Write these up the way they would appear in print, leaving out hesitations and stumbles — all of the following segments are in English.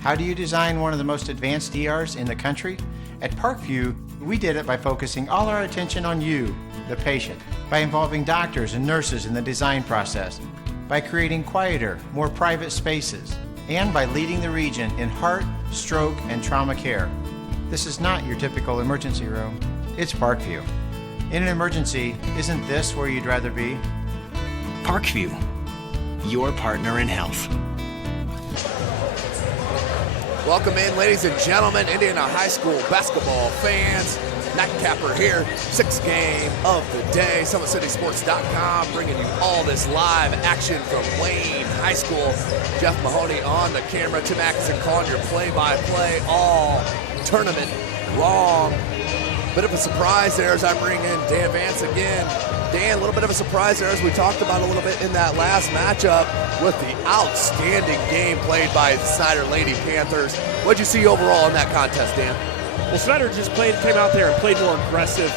How do you design one of the most advanced ERs in the country? At Parkview, we did it by focusing all our attention on you, the patient, by involving doctors and nurses in the design process, by creating quieter, more private spaces, and by leading the region in heart, stroke, and trauma care. This is not your typical emergency room. It's Parkview. In an emergency, isn't this where you'd rather be? Parkview, your partner in health. Welcome in, ladies and gentlemen, Indiana High School basketball fans. Nightcapper here, sixth game of the day. SummitCitySports.com bringing you all this live action from Wayne High School. Jeff Mahoney on the camera, Tim Atkinson calling your play-by-play all tournament long. Bit of a surprise there as I bring in Dan Vance again. Dan, a little bit of a surprise there as we talked about a little bit in that last matchup with the outstanding game played by the Snyder Lady Panthers. What'd you see overall in that contest, Dan? Well, Snyder just came out there and played more aggressive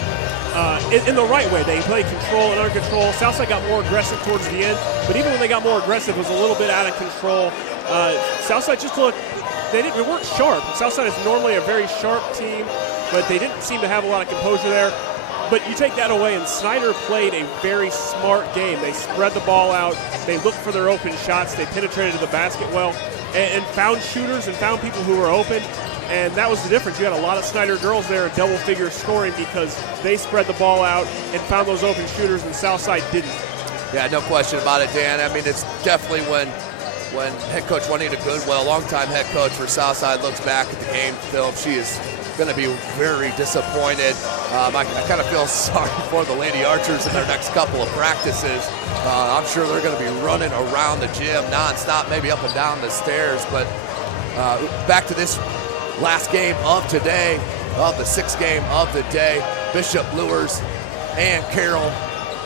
in the right way. They played control and under control. Southside got more aggressive towards the end, but even when they got more aggressive, it was a little bit out of control. Southside just looked, they weren't sharp. Southside is normally a very sharp team, but they didn't seem to have a lot of composure there. But you take that away, and Snyder played a very smart game. They spread the ball out. They looked for their open shots. They penetrated the basket well and found shooters and found people who were open. And that was the difference. You had a lot of Snyder girls there in double-figure scoring because they spread the ball out and found those open shooters, and Southside didn't. Yeah, no question about it, Dan. I mean, it's definitely when head coach Juanita Goodwell, longtime head coach for Southside, looks back at the game film, she is going to be very disappointed. I kind of feel sorry for the Lady Archers in their next couple of practices. I'm sure they're going to be running around the gym nonstop, maybe up and down the stairs. But back to this last game of today, of the sixth game of the day, Bishop, Luers, and Carroll.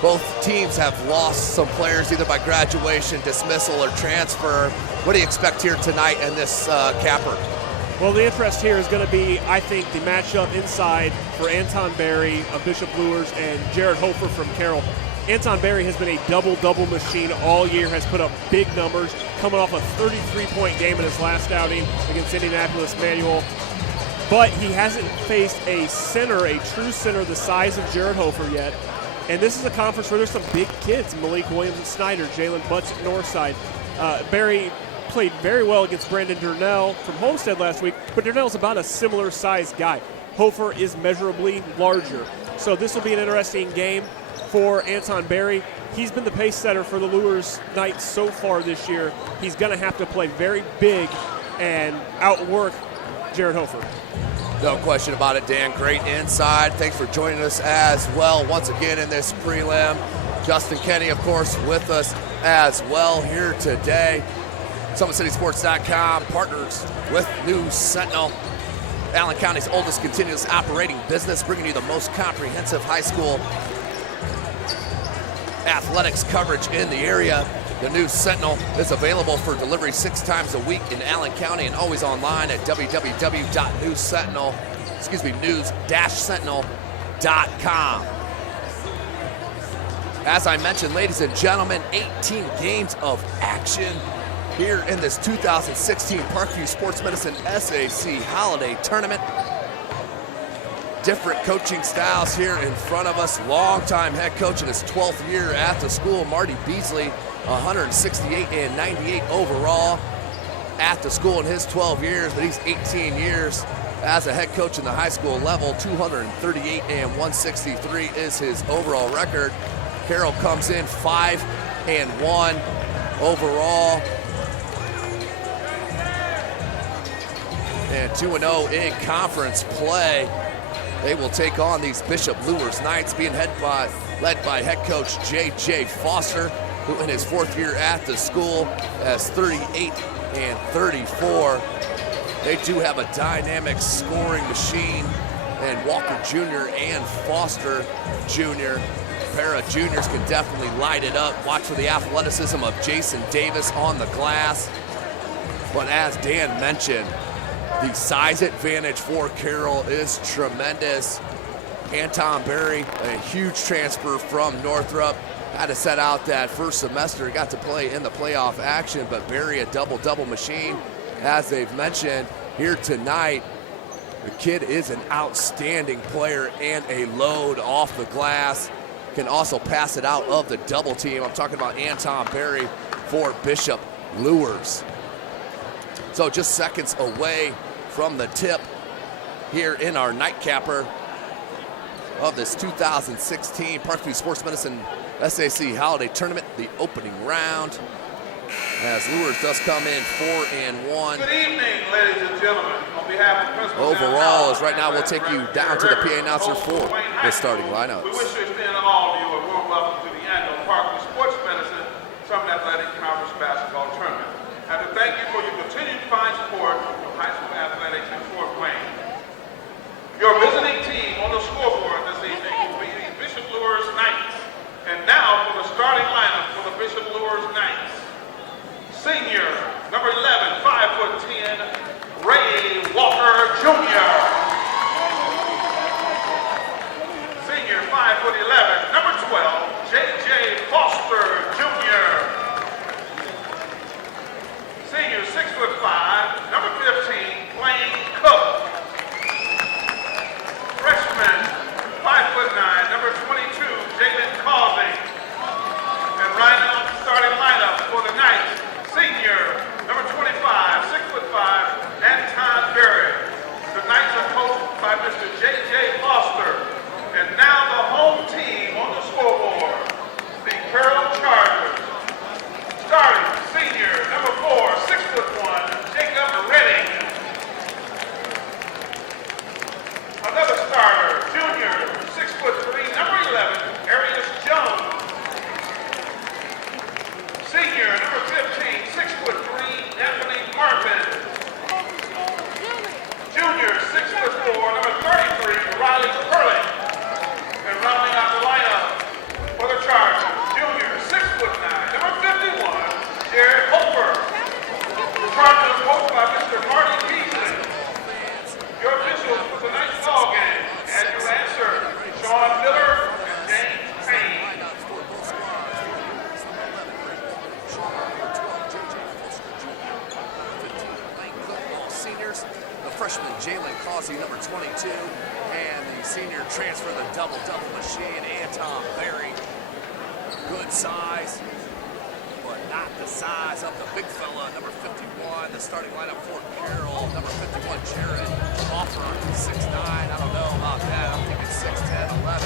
Both teams have lost some players either by graduation, dismissal, or transfer. What do you expect here tonight in this capper? Well, the interest here is going to be, I think, the matchup inside for Anton Berry of Bishop Luers and Jared Hofer from Carroll. Anton Berry has been a double-double machine all year, has put up big numbers, coming off a 33-point game in his last outing against Indianapolis Manual. But he hasn't faced a center, a true center the size of Jared Hofer yet. And this is a conference where there's some big kids, Malik Williams at Snyder, Jalen Butts at Northside. Berry played very well against Brandon Durnell from Homestead last week, but Durnell's about a similar size guy. Hofer is measurably larger. So this will be an interesting game for Anton Berry. He's been the pace setter for the Luers Knights so far this year. He's going to have to play very big and outwork Jared Hofer. No question about it, Dan. Great inside. Thanks for joining us as well once again in this prelim. Justin Kenny, of course, with us as well here today. SummitCitySports.com partners with News Sentinel, Allen County's oldest continuous operating business, bringing you the most comprehensive high school athletics coverage in the area. The News Sentinel is available for delivery 6 times a week in Allen County and always online at news-sentinel.com. As I mentioned, ladies and gentlemen, 18 games of action here in this 2016 Parkview Sports Medicine SAC Holiday Tournament. Different coaching styles here in front of us. Longtime head coach in his 12th year at the school, Marty Beasley, 168 and 98 overall at the school in his 12 years, but he's 18 years as a head coach in the high school level. 238 and 163 is his overall record. Carroll comes in 5-1 overall. And 2-0 in conference play. They will take on these Bishop Luers Knights, being led by head coach J.J. Foster, who in his 4th year at the school has 38 and 34. They do have a dynamic scoring machine, and Walker Jr. and Foster Jr. A pair of juniors can definitely light it up. Watch for the athleticism of Jason Davis on the glass. But as Dan mentioned, the size advantage for Carroll is tremendous. Anton Berry, a huge transfer from Northrop, had to set out that first semester, got to play in the playoff action, but Berry, a double-double machine. as they've mentioned here tonight, the kid is an outstanding player and a load off the glass. Can also pass it out of the double team. I'm talking about Anton Berry for Bishop Luers. So just seconds away from the tip here in our nightcapper of this 2016 Parkview Sports Medicine SAC Holiday Tournament, the opening round, as Luers does come in 4-1. Good evening, ladies and gentlemen. On behalf of Principal Overall, as right now we'll take you down to the PA announcer for the starting lineups. We wish to extend all of you a warm welcome to the annual Parkview Sports Medicine Summit Athletic Conference Basketball Tournament. And to thank you for your continued fine support of high school athletics in Fort Wayne. Your visiting team on the scoreboard this evening will be the Bishop Luers Knights. And now for the starting lineup for the Bishop Luers Knights. Senior, number 11, 5'10", Ray Walker Jr. Senior, 5'11", number 12, J.J. Foster Jr. Senior, 6'5", number 15, Blaine Cook. Freshman, 5'9", number 22, Jalen Causey. And right now, starting lineup for the Knights. Senior, number 25, 6'5", Anton Berry. The Knights are coached by Mr. J.J. Foster. And now the home team on the scoreboard, the Carroll Chargers. Starting, senior, number 4, 6'1", Jacob Redding. Another starter, junior, 6'3", number 11, Arius Jones. Senior, number 15, 6'3", Anthony Martin. Junior, 6'4", number 33, Riley Perling. And rounding out the lineup for the Chargers, junior, 6'9", number 51, Jared Hofer. The Chargers are coached by Mr. Marty Beasley. Your officials for tonight's ball game, and your answer, Sean Miller and James Payne. Seniors, the freshman Jalen Causey, number 22, and the senior transfer, the double-double machine, Anton Berry. Good size, but not the size of the big fella, number 51. The starting lineup for Carroll, number 51, Jared Hoffer, 6'9". I don't know about that. I'm thinking 6'10", 11.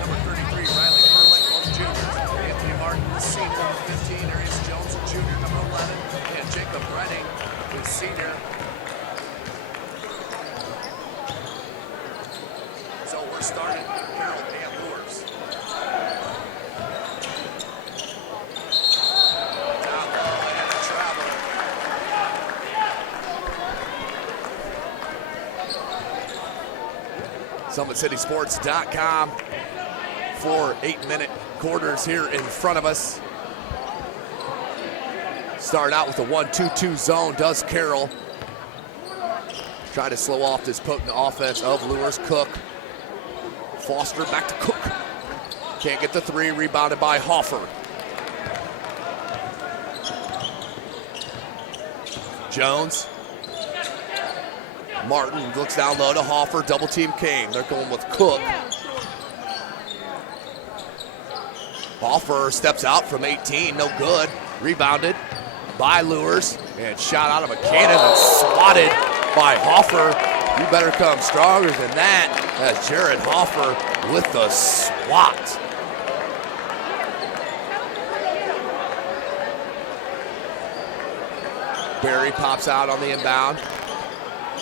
Number 33, Riley Perling, both juniors. Anthony Martin, the senior, number 15. Arius Jones, junior, number 11. And Jacob Redding, the senior. So we're starting Carroll and Luers. Down the lane at the travel. SummitCitySports.com. 4 8-minute quarters here in front of us. Start out with a 1-2-2 zone, does Carroll. Try to slow off this potent offense of Luers. Cook. Foster back to Cook. Can't get the three, rebounded by Hoffer. Jones. Martin looks down low to Hoffer, double team came. They're going with Cook. Hoffer steps out from 18, no good. Rebounded by Luers and shot out of a cannon and swatted by Hoffer. You better come stronger than that, as Jared Hoffer with the swat. Berry pops out on the inbound.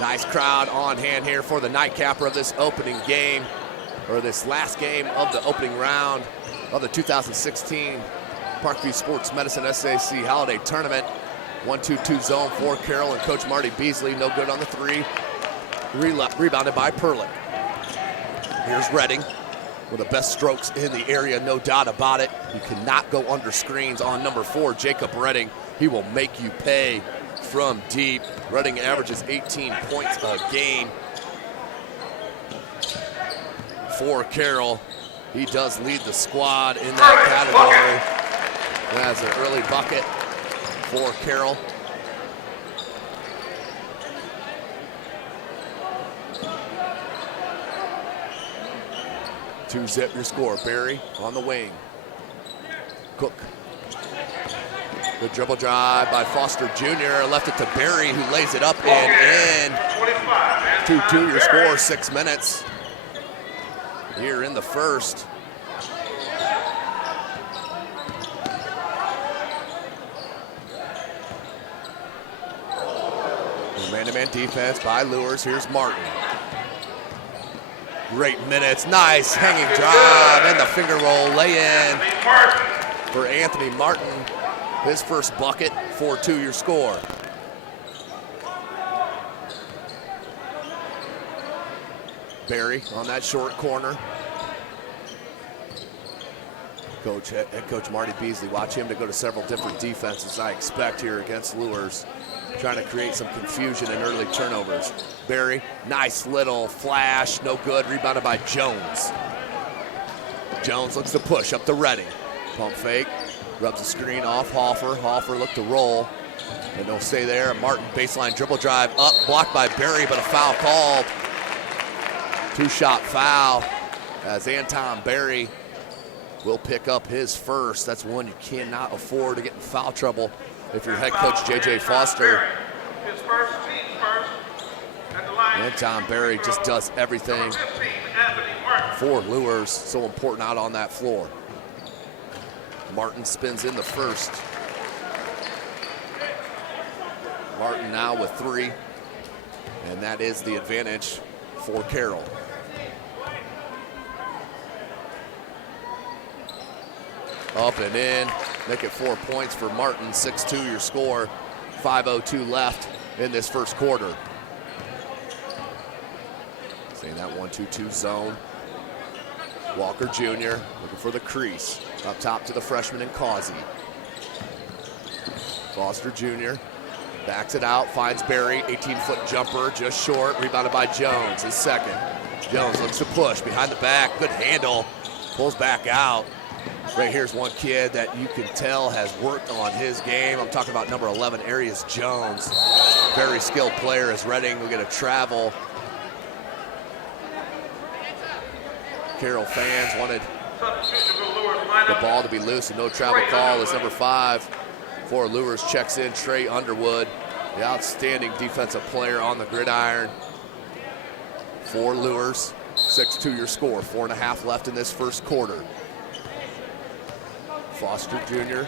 Nice crowd on hand here for the nightcapper of this opening game, or this last game of the opening round of the 2016 Parkview Sports Medicine SAC Holiday Tournament. 1-2-2 zone for Carroll and Coach Marty Beasley. No good on the three. Rebounded by Perling. Here's Redding with the best strokes in the area, no doubt about it. You cannot go under screens on number 4, Jacob Redding. He will make you pay from deep. Redding averages 18 points a game for Carroll. He does lead the squad in that category. That's an early bucket for Carroll. 2-zip your score. Barry on the wing. Cook. Good dribble drive by Foster Jr. Left it to Barry, who lays it up and in. 2-2 your score, 6 minutes here in the first. Man-to-man defense by Luers. Here's Martin. Great minutes, nice hanging drive and the finger roll lay-in for Anthony Martin. His first bucket, 4-2 your score. Barry on that short corner. Head coach Marty Beasley, watch him to go to several different defenses, I expect, here against Luers. Trying to create some confusion and early turnovers. Barry, nice little flash, no good, rebounded by Jones. Jones looks to push up to Redding. Pump fake, rubs the screen off Hoffer. Hoffer looked to roll, and they'll stay there. Martin baseline dribble drive up, blocked by Barry, but a foul called. 2-shot foul as Anton Barry will pick up his first. That's one you cannot afford to get in foul trouble if you're head coach J.J. Foster. Anton Barry just does everything for Luers. So important out on that floor. Martin spins in the first. Martin now with 3, and that is the advantage for Carroll. Up and in, make it 4 points for Martin, 6-2 your score, 5:02 left in this first quarter. Seeing that 1-2-2 zone. Walker Jr. looking for the crease. Up top to the freshman and Causey. Foster Jr. backs it out, finds Barry, 18-foot jumper, just short, rebounded by Jones, his second. Jones looks to push, behind the back, good handle, pulls back out. Right here's one kid that you can tell has worked on his game. I'm talking about number 11, Arias Jones. Very skilled player as Redding will get a travel. Carroll fans wanted the ball to be loose and no travel call as number 5 for Luers checks in Trey Underwood, the outstanding defensive player on the gridiron for Luers. 6-2 your score, 4.5 left in this first quarter. Foster Jr.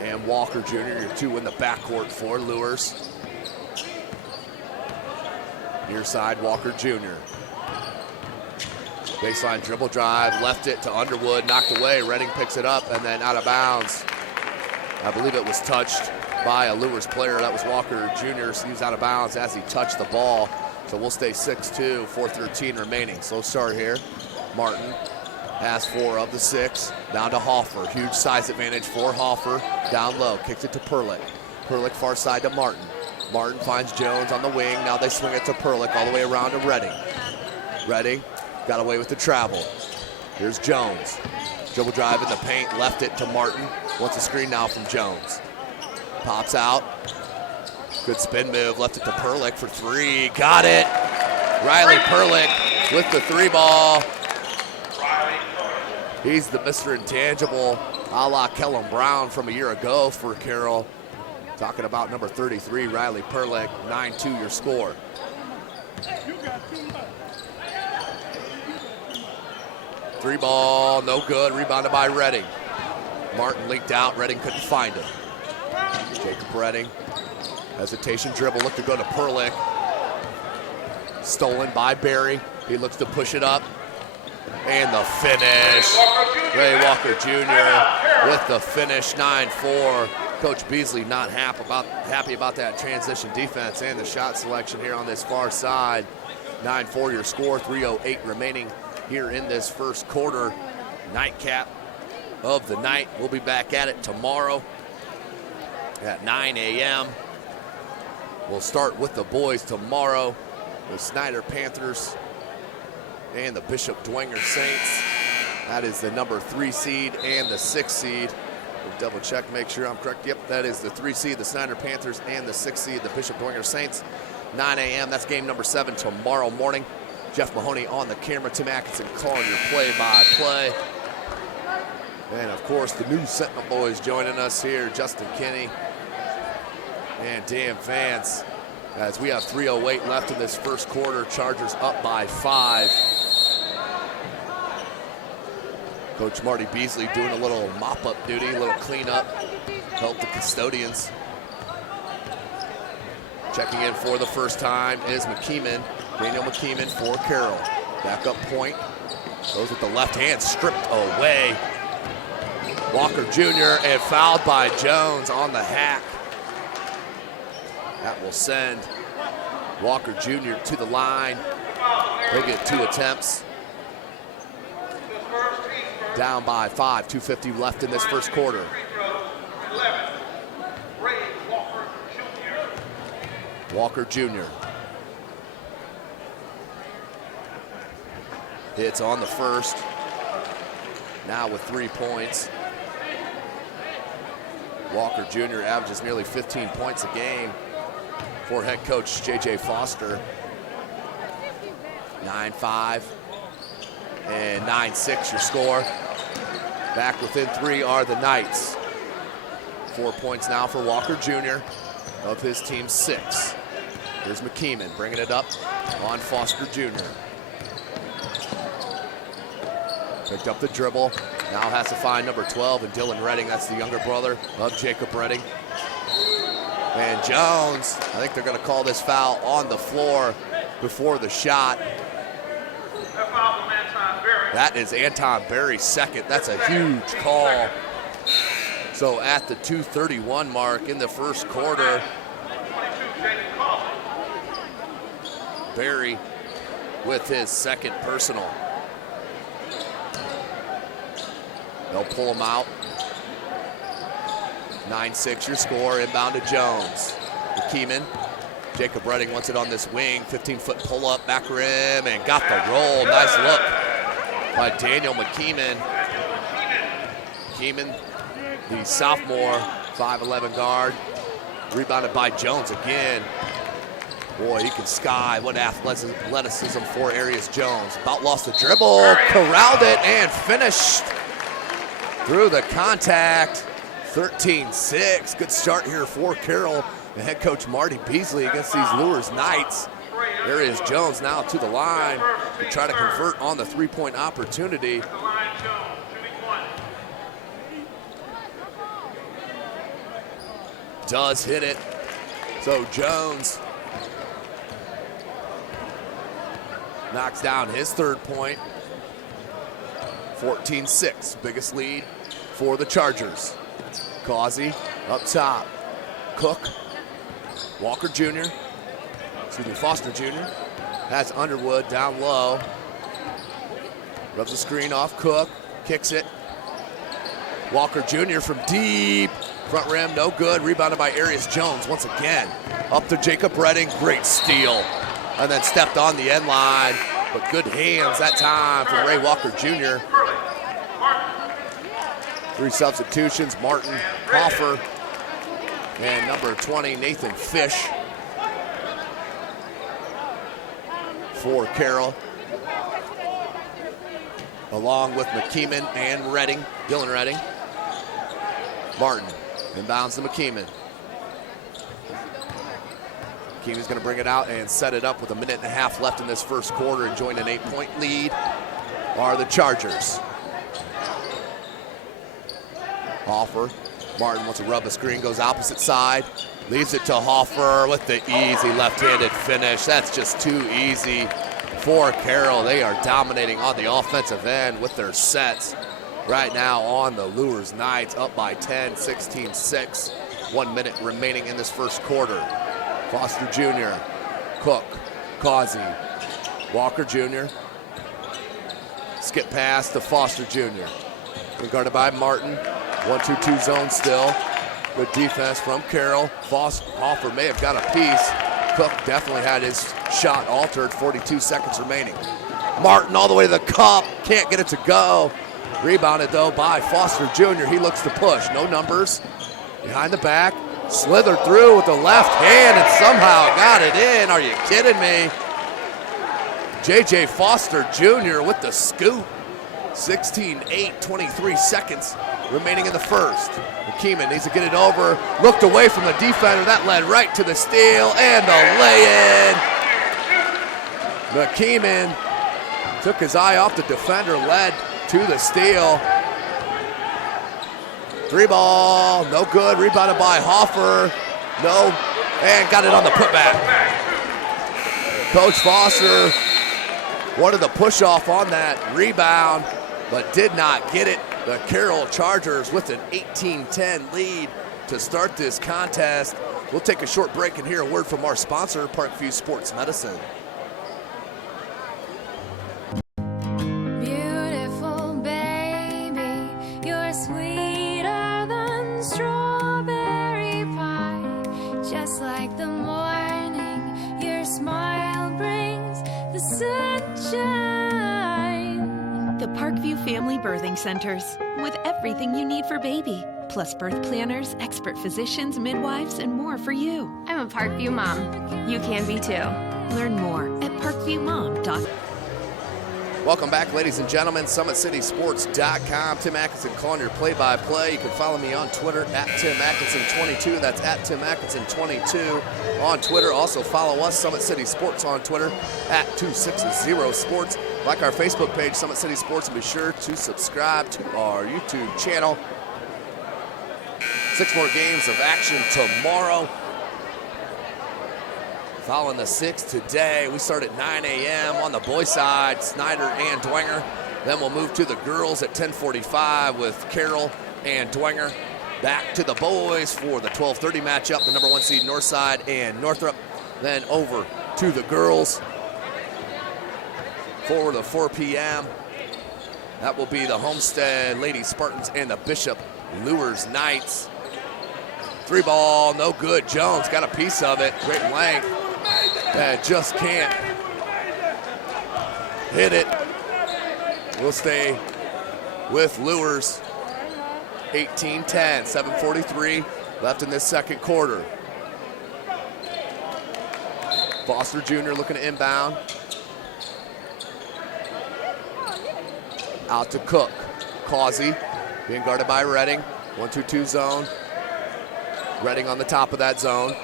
and Walker Jr., your 2 in the backcourt for Luers. Near side, Walker Jr. Baseline dribble drive, left it to Underwood, knocked away. Redding picks it up and then out of bounds. I believe it was touched by a Luers player. That was Walker Jr. So he was out of bounds as he touched the ball. So we'll stay 6-2, 4:13 remaining. Slow start here. Martin has 4 of the 6. Down to Hoffer. Huge size advantage for Hoffer. Down low. Kicks it to Perlick. Perlick far side to Martin. Martin finds Jones on the wing. Now they swing it to Perlick all the way around to Redding. Redding got away with the travel. Here's Jones. Dribble drive in the paint. Left it to Martin. Wants a screen now from Jones. Pops out. Good spin move. Left it to Perlick for 3. Got it. Riley Perlick with the 3 ball. He's the Mr. Intangible, a la Kellen Brown from a year ago for Carroll. Talking about number 33, Riley Perlick, 9-2 your score. Three ball, no good, rebounded by Redding. Martin leaked out, Redding couldn't find him. Jacob Redding, hesitation dribble, looked to go to Perlick. Stolen by Barry, he looks to push it up. And the finish, Ray Walker Jr. with the finish, 9-4. Coach Beasley not happy about that transition defense and the shot selection here on this far side. 9-4 your score, 3:08 remaining here in this first quarter. Nightcap of the night. We'll be back at it tomorrow at 9 a.m. We'll start with the boys tomorrow. The Snyder Panthers and the Bishop Dwenger Saints. That is the number 3 seed and the 6 seed. We'll double check, make sure I'm correct. Yep, that is the 3 seed, the Snyder Panthers, and the 6 seed, the Bishop Dwenger Saints. 9 a.m., that's game number 7 tomorrow morning. Jeff Mahoney on the camera. Tim Atkinson calling your play-by-play. And, of course, the new Sentinel boys joining us here, Justin Kinney and Dan Vance, as we have 3:08 left in this first quarter. Chargers up by 5. Coach Marty Beasley doing a little mop-up duty, a little cleanup, help the custodians. Checking in for the first time is McKeeman. Daniel McKeeman for Carroll. Back up point. Goes with the left hand, stripped away. Walker Jr. and fouled by Jones on the hack. That will send Walker Jr. to the line. He'll get 2 attempts. Down by 5, 2:50 left in this first quarter. Walker Jr. hits on the first. Now with 3 points. Walker Jr. averages nearly 15 points a game for head coach J.J. Foster. 9-5 and 9-6 your score. Back within 3 are the Knights. 4 points now for Walker Jr. of his team's 6. Here's McKeeman bringing it up on Foster Jr. Picked up the dribble. Now has to find number 12 and Dylan Redding. That's the younger brother of Jacob Redding. And Jones, I think they're going to call this foul on the floor before the shot. That is Anton Berry's second. That's a huge call. So at the 2:31 mark in the first quarter, Berry with his second personal. They'll pull him out. 9-6 your score, inbound to Jones. McKeeman. Jacob Redding wants it on this wing. 15-foot pull-up, back rim, and got the roll. Nice look by Daniel McKeeman. McKeeman, the sophomore, 5'11" guard. Rebounded by Jones again. Boy, he can sky. What athleticism for Arius Jones. About lost the dribble, corralled it, and finished through the contact. 13-6. Good start here for Carroll and head coach Marty Beasley against these Luers Knights. There is Jones now to the line to try to convert on the three-point opportunity. Does hit it. So Jones knocks down his third point. 14-6, biggest lead for the Chargers. Causey up top. Cook, Walker Jr., Foster Jr. has Underwood down low. Rubs the screen off Cook, kicks it. Walker Jr. from deep. Front rim, no good. Rebounded by Arius Jones once again. Up to Jacob Redding, great steal. And then stepped on the end line, but good hands that time from Ray Walker Jr. 3 substitutions, Martin, Hoffer, and number 20, Nathan Fish for Carroll. Along with McKeeman and Redding, Dylan Redding. Martin inbounds to McKeeman. McKeeman's gonna bring it out and set it up with 1.5 minutes left in this first quarter. Enjoying an 8-point lead are the Chargers. Hoffer, Martin wants to rub the screen, goes opposite side, leaves it to Hoffer with the easy left-handed finish. That's just too easy for Carroll. They are dominating on the offensive end with their sets. Right now on the Luers Knights, up by 10, 16-6. 1 minute remaining in this first quarter. Foster Jr., Cook, Causey, Walker Jr. Skip pass to Foster Jr. Guarded by Martin. 1-2-2 zone still. Good defense from Carroll. Hoffer may have got a piece. Cook definitely had his shot altered. 42 seconds remaining. Martin all the way to the cup. Can't get it to go. Rebounded though by Foster Jr. He looks to push. No numbers. Behind the back. Slithered through with the left hand and somehow got it in. Are you kidding me? J.J. Foster Jr. with the scoop. 16-8, 23 seconds remaining in the first. McKeeman needs to get it over. Looked away from the defender. That led right to the steal and the lay-in. McKeeman took his eye off the defender, led to the steal. 3-ball, no good. Rebounded by Hoffer. No, and got it on the putback. Coach Foster wanted the push off on that rebound, but did not get it. The Carroll Chargers with an 18-10 lead to start this contest. We'll take a short break and hear a word from our sponsor, Parkview Sports Medicine. Beautiful baby, you're sweeter than strawberry pie. Just like the morning, your smile brings the sunshine. The Parkview Family Birthing Centers, with everything you need for baby, plus birth planners, expert physicians, midwives, and more for you. I'm a Parkview mom. You can be too. Learn more at parkviewmom.com. Welcome back, ladies and gentlemen. SummitCitySports.com. Tim Atkinson calling your play-by-play. You can follow me on Twitter at Tim Atkinson22. That's at Tim Atkinson22 on Twitter. Also follow us, Summit City Sports, on Twitter at 260sports. Like our Facebook page, Summit City Sports, and be sure to subscribe to our YouTube channel. 6 more games of action tomorrow. Following the 6 today, we start at 9 a.m. on the boys' side, Snyder and Dwenger. Then we'll move to the girls at 10:45 with Carroll and Dwenger. Back to the boys for the 12:30 matchup, the number 1 seed Northside and Northrop. Then over to the girls for the 4 p.m. That will be the Homestead Lady Spartans and the Bishop Luers Knights. 3-ball, no good. Jones got a piece of it. Great length. Just can't hit it. We'll stay with Luers. 18-10, 7:43 left in this second quarter. Foster Jr. looking to inbound. Out to Cook. Causey being guarded by Redding. 1-2-2 zone. Redding on the top of that zone.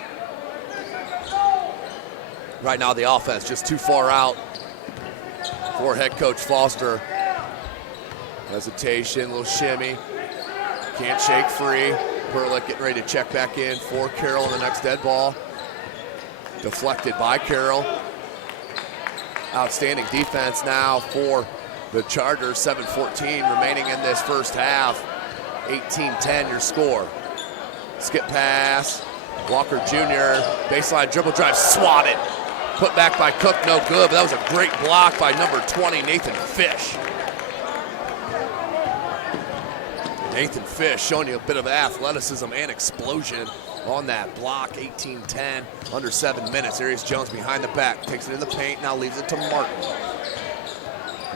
Right now the offense just too far out for head coach Foster. Hesitation, little shimmy. Can't shake free. Perlick getting ready to check back in for Carroll on the next dead ball. Deflected by Carroll. Outstanding defense now for the Chargers. 7:14 remaining in this first half. 18-10 your score. Skip pass. Walker Jr. baseline dribble drive swatted. Put back by Cook, no good, but that was a great block by number 20, Nathan Fish. Nathan Fish showing you a bit of athleticism and explosion on that block. 18-10, under 7 minutes. Arius Jones behind the back, takes it in the paint, now leaves it to Martin.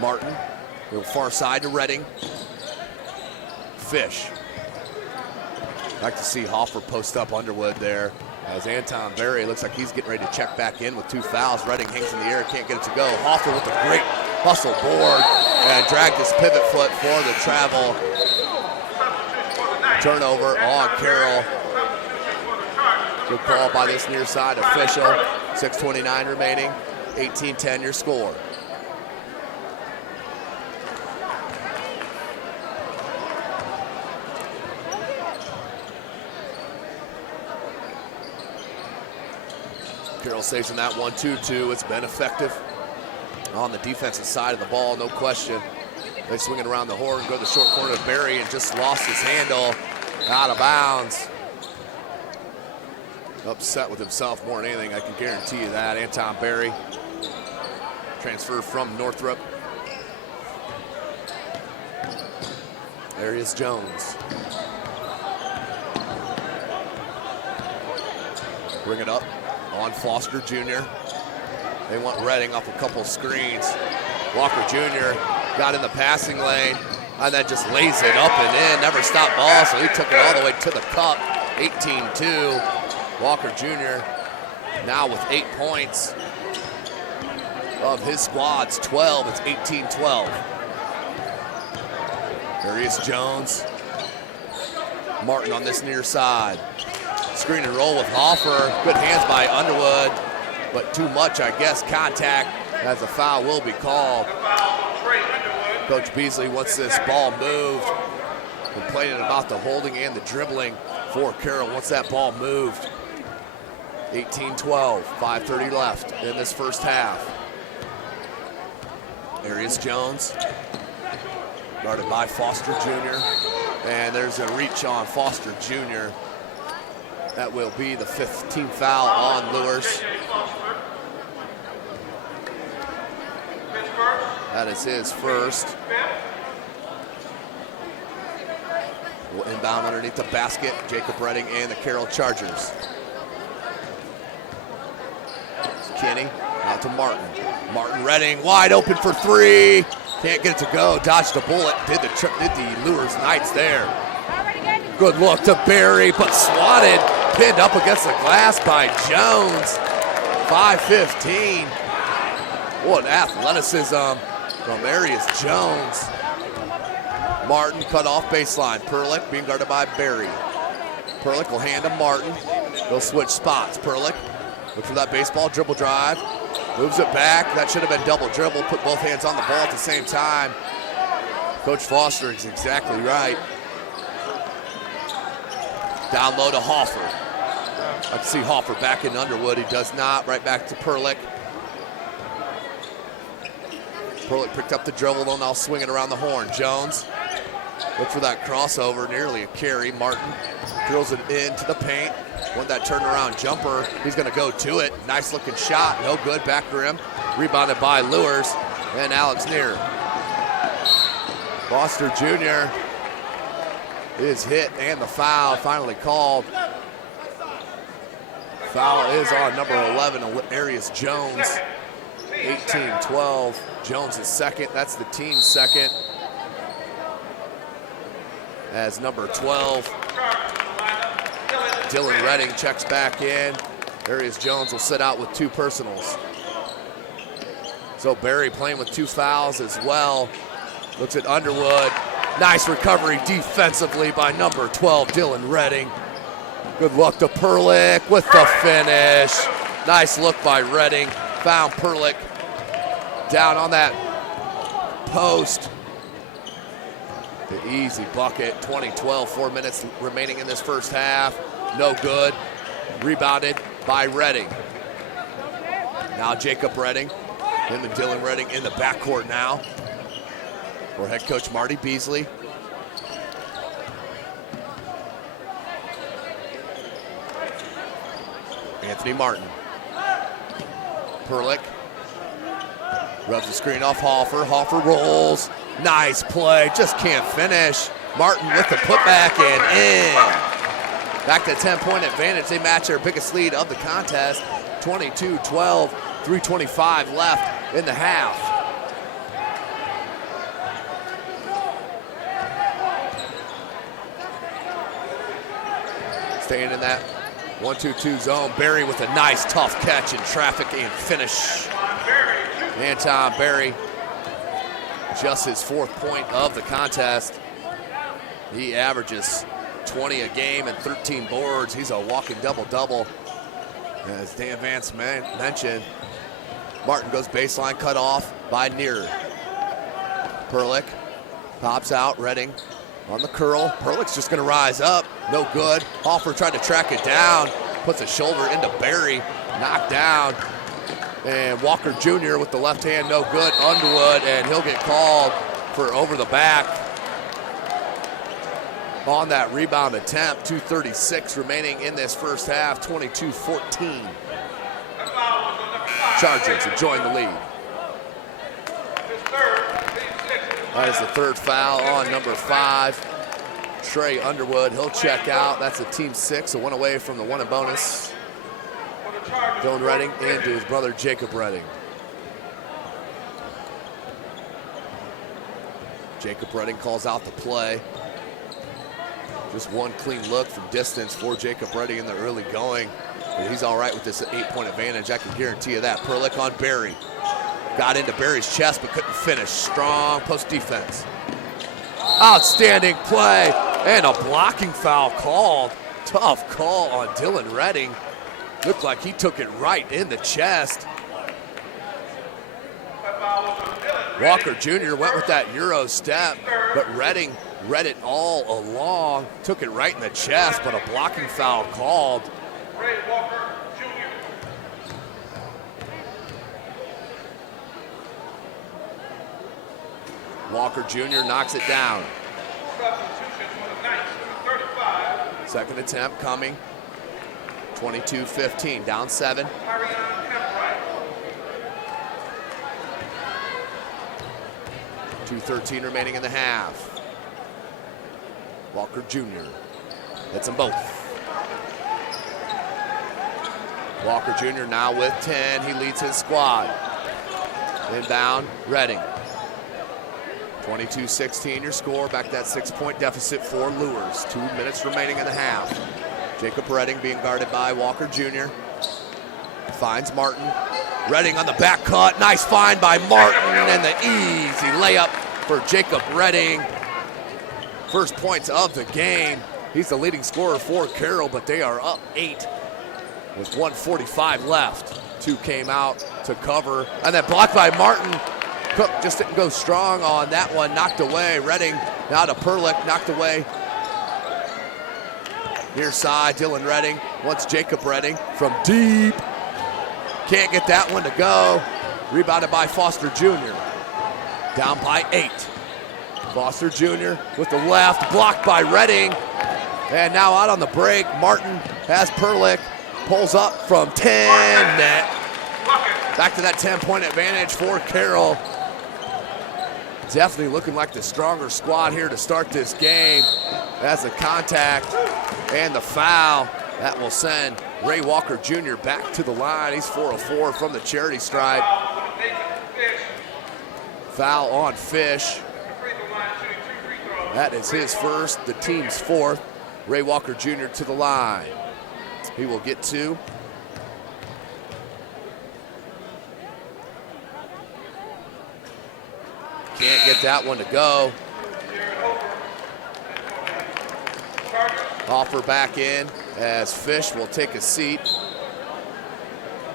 Martin, a little far side to Redding. Fish. Like to see Hoffer post up Underwood there as Anton Berry looks like he's getting ready to check back in with 2 fouls. Redding hangs in the air, can't get it to go. Hoffer with a great hustle board and dragged his pivot foot for the travel. Turnover on Carroll. Good call by this near side official. 6:29 remaining, 18-10 your score. Carroll stays in that 1-2-2. It's been effective on the defensive side of the ball, no question. They swing it around the horn, go to the short corner of Berry, and just lost his handle out of bounds. Upset with himself more than anything, I can guarantee you that. Anton Berry, transfer from Northrop. There is Jones. Bring it up on Foster Jr. They want Redding off a couple screens. Walker Jr. got in the passing lane and then just lays it up and in. Never stopped ball, so he took it all the way to the cup. 18-2. Walker Jr. now with 8 points. of his squad's 12. It's 18-12. There is Jones. Martin on this near side. Screen and roll with Hoffer. Good hands by Underwood, but too much, I guess, contact as a foul will be called. Coach Beasley wants this ball moved. Complaining about the holding and the dribbling for Carroll. Wants that ball moved. 18-12, 5:30 left in this first half. There is Jones, guarded by Foster Jr. And there's a reach on Foster Jr. That will be the 15th foul on Luers. That is his first. Inbound underneath the basket, Jacob Redding and the Carroll Chargers. Kenny out to Martin. Martin Redding wide open for three. Can't get it to go. Dodged a bullet. Did the Luers Knights there. Good look to Barry, but swatted. Pinned up against the glass by Jones. 5:15. What athleticism from Arius Jones. Martin cut off baseline. Perlick being guarded by Barry. Perlick will hand to Martin. They'll switch spots. Perlick looks for that baseball dribble drive. Moves it back. That should have been double dribble. Put both hands on the ball at the same time. Coach Foster is exactly right. Down low to Hoffer. I can see Hoffer back in Underwood. He does not. Right back to Perlick. Perlick picked up the dribble, though, now swinging around the horn. Jones, look for that crossover, nearly a carry. Martin drills it into the paint. Want that turnaround jumper. He's going to go to it. Nice looking shot. No good. Back rim. Rebounded by Luers and Alex Neer. Foster Jr. is hit and the foul finally called. Foul is on number 11, Arius Jones. 18-12. Jones is second. That's the team's second. As number 12, Dylan Redding checks back in. Arius Jones will sit out with 2 personals. So Barry playing with 2 fouls as well. Looks at Underwood. Nice recovery defensively by number 12, Dylan Redding. Good look to Perlick with the finish. Nice look by Redding. Found Perlick down on that post. The easy bucket. 20-12, 4 minutes remaining in this first half. No good. Rebounded by Redding. Now Jacob Redding. Him and Dylan Redding in the backcourt now for head coach Marty Beasley. Anthony Martin. Perlick rubs the screen off Hoffer. Hoffer rolls. Nice play. Just can't finish. Martin with the putback and in. Back to 10-point advantage. They match their biggest lead of the contest. 22-12. 3:25 left in the half. Staying in that 1-2-2 zone. Barry with a nice tough catch in traffic and finish. Anton Barry, just his 4th point of the contest. He averages 20 a game and 13 boards. He's a walking double-double. As Dan Vance mentioned, Martin goes baseline, cut off by Neer. Perlick pops out, Redding on the curl. Perlick's just gonna rise up, no good. Hoffer tried to track it down, puts a shoulder into Barry, knocked down. And Walker Jr. with the left hand, no good. Underwood, and he'll get called for over the back on that rebound attempt. 2:36 remaining in this first half, 22-14. Chargers enjoying the lead. That is the 3rd foul on number 5, Trey Underwood. He'll check out. That's a team 6, so 1 away from the 1 in bonus. Dylan Redding and to his brother Jacob Redding. Jacob Redding calls out the play. Just one clean look from distance for Jacob Redding in the early going. But he's all right with this 8-point advantage. I can guarantee you that. Perlick on Barry. Got into Barry's chest but couldn't finish. Strong post defense. Outstanding play and a blocking foul called. Tough call on Dylan Redding. Looked like he took it right in the chest. Walker Jr. went with that Euro step, but Redding read it all along. Took it right in the chest, but a blocking foul called. Walker Jr. knocks it down. Second attempt coming. 22-15, down 7. 2:13 remaining in the half. Walker Jr. hits them both. Walker Jr. now with 10. He leads his squad. Inbound, Redding. 22-16 your score. Back that 6-point deficit for Luers. 2 minutes remaining in the half. Jacob Redding being guarded by Walker Jr. Finds Martin. Redding on the back cut. Nice find by Martin and the easy layup for Jacob Redding. First points of the game. He's the leading scorer for Carroll, but they are up 8 with 1:45 left. 2 came out to cover, and then blocked by Martin. Cook just didn't go strong on that one. Knocked away. Redding now to Perlick. Knocked away. Near side, Dylan Redding wants Jacob Redding from deep. Can't get that one to go. Rebounded by Foster Jr. Down by 8. Foster Jr. with the left, blocked by Redding. And now out on the break, Martin has Perlick. Pulls up from 10, net. Back to that 10-point advantage for Carroll. Definitely looking like the stronger squad here to start this game. That's a contact and the foul. That will send Ray Walker Jr. back to the line. He's 4 of 4 from the charity stripe. Foul on Fish. That is his first, the team's 4th. Ray Walker Jr. to the line. He will get 2. Can't get that one to go. Offer back in as Fish will take a seat.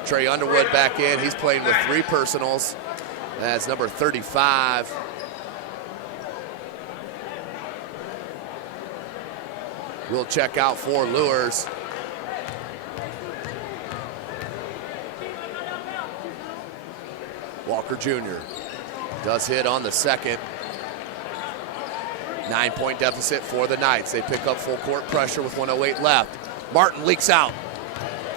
Trey Underwood back in. He's playing with 3 personals. That's number 35. We'll check out for Luers. Walker Jr. does hit on the second. 9-point deficit for the Knights. They pick up full court pressure with 1:08 left. Martin leaks out.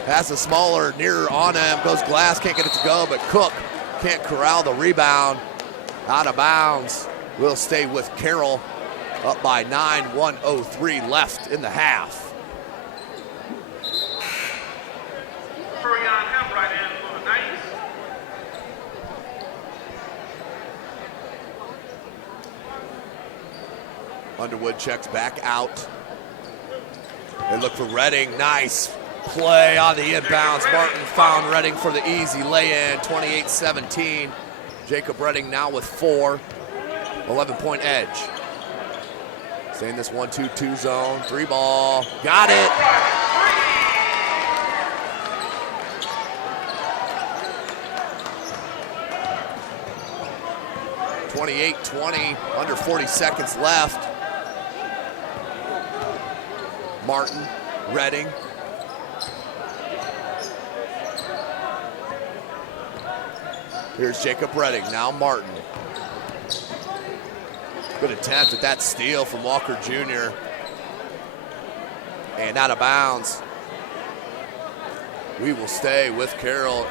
Has a smaller near on him. Goes glass, can't get it to go, but Cook can't corral the rebound. Out of bounds. Will stay with Carroll. Up by 9, 1:03 left in the half. Underwood checks back out. They look for Redding. Nice play on the inbounds. Martin found Redding for the easy lay-in. 28-17. Jacob Redding now with 4. 11-point edge. Stay in this 1-2-2 zone. 3 ball. Got it. (28-20). Under 40 seconds left. Martin, Redding. Here's Jacob Redding, now Martin. Good attempt at that steal from Walker Jr. And out of bounds. We will stay with Carroll.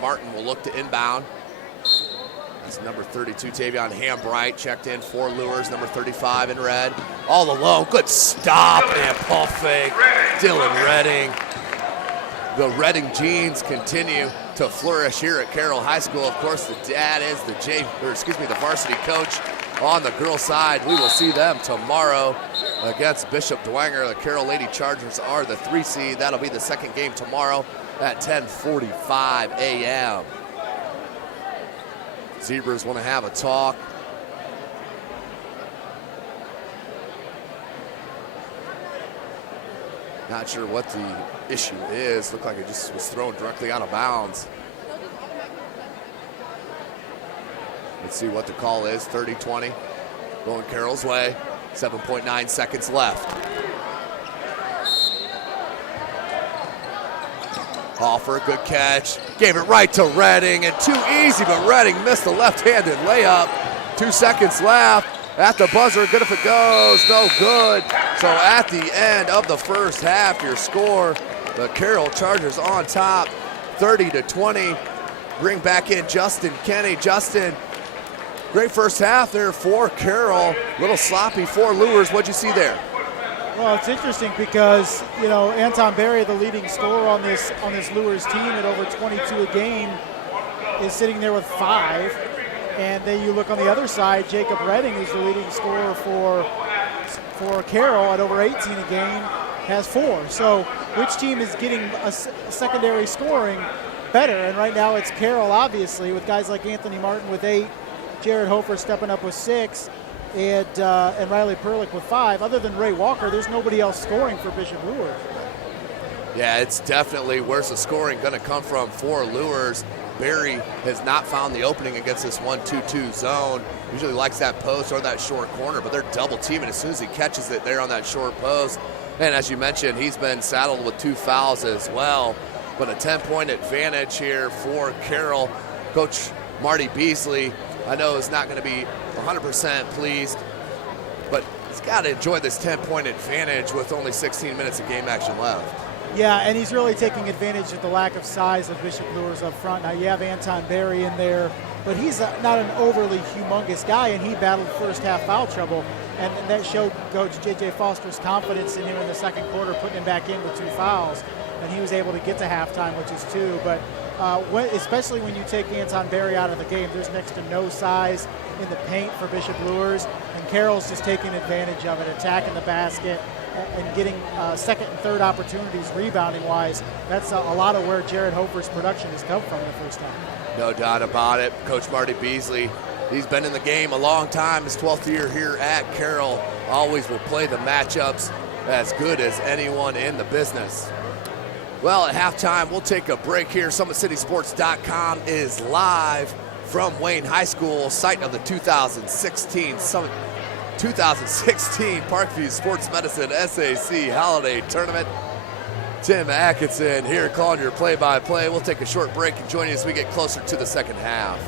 Martin will look to inbound. That's number 32, Tavion Hambright, checked in for Luers, number 35 in red. All alone, good stop and pump fake. Dylan Redding. The Redding genes continue to flourish here at Carroll High School. Of course, the dad is the varsity coach on the girls' side. We will see them tomorrow against Bishop Dwenger. The Carroll Lady Chargers are the 3 seed. That'll be the second game tomorrow at 10:45 a.m. Zebras want to have a talk. Not sure what the issue is. Looked like it just was thrown directly out of bounds. Let's see what the call is. 30-20 going Carroll's way. 7.9 seconds left. Hoffer, good catch. Gave it right to Redding, and too easy, but Redding missed the left-handed layup. 2 seconds left. At the buzzer, good if it goes, no good. So at the end of the first half, your score, the Carroll Chargers on top, 30-20. Bring back in Justin Kenny. Justin, great first half there for Carroll. Little sloppy for Luers. What'd you see there? Well, it's interesting because, you know, Anton Berry, the leading scorer on this Luers team at over 22 a game, is sitting there with 5. And then you look on the other side, Jacob Redding, who's the leading scorer for Carroll at over 18 a game, has 4. So which team is getting a secondary scoring better? And right now it's Carroll, obviously, with guys like Anthony Martin with 8, Jared Hofer stepping up with 6, and Riley Perlick with 5. Other than Ray Walker, there's nobody else scoring for Bishop Luers. Yeah, it's definitely where's the scoring going to come from for Luers. Barry has not found the opening against this 1-2-2 zone. Usually likes that post or that short corner, but they're double teaming as soon as he catches it there on that short post. And as you mentioned, he's been saddled with 2 fouls as well. But a 10-point advantage here for Carroll. Coach Marty Beasley, I know, is not going to be 100% pleased, but he's got to enjoy this 10-point advantage with only 16 minutes of game action left. Yeah, and he's really taking advantage of the lack of size of Bishop Luers up front. Now, you have Anton Berry in there, but he's not an overly humongous guy, and he battled first half foul trouble, and that showed Coach J.J. Foster's confidence in him in the second quarter, putting him back in with 2 fouls, and he was able to get to halftime, which is 2. But especially when you take Anton Berry out of the game, there's next to no size in the paint for Bishop Luers, and Carroll's just taking advantage of it, attacking the basket, and getting second and third opportunities rebounding-wise. That's a lot of where Jared Hofer's production has come from in the first half. No doubt about it. Coach Marty Beasley, he's been in the game a long time. His 12th year here at Carroll. Always will play the matchups as good as anyone in the business. Well, at halftime, we'll take a break here. SummitCitySports.com is live from Wayne High School, site of the 2016 Parkview Sports Medicine SAC Holiday Tournament. Tim Atkinson here calling your play-by-play. We'll take a short break and join you as we get closer to the second half.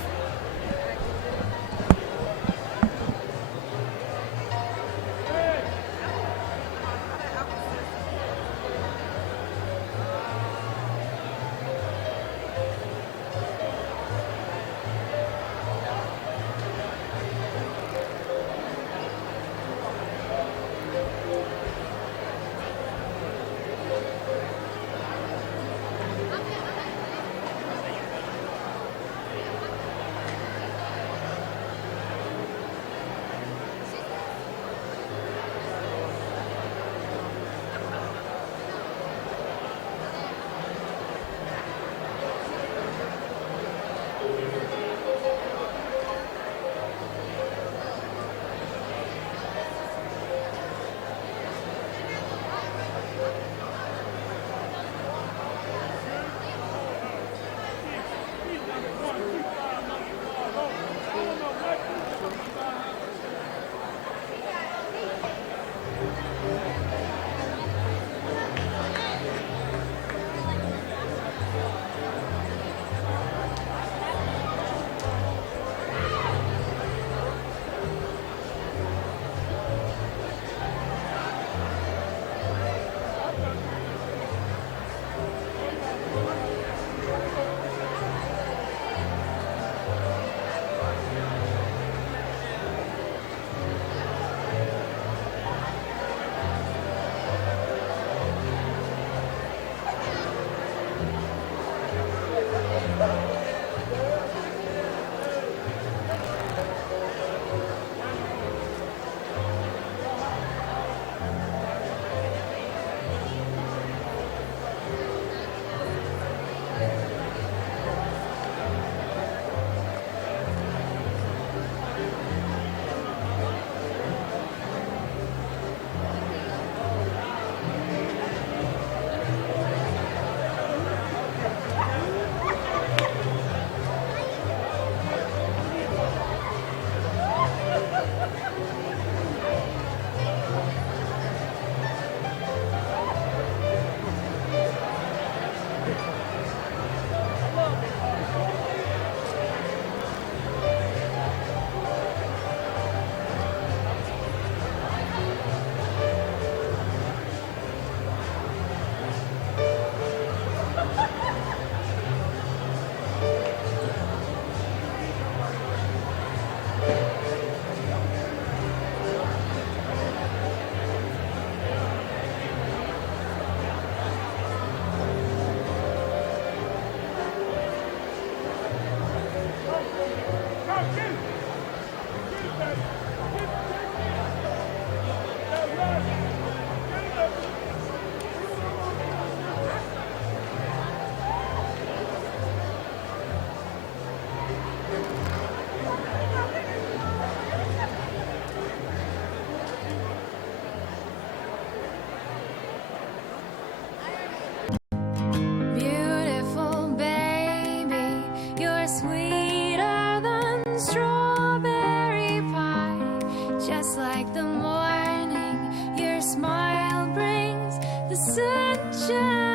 sunshine.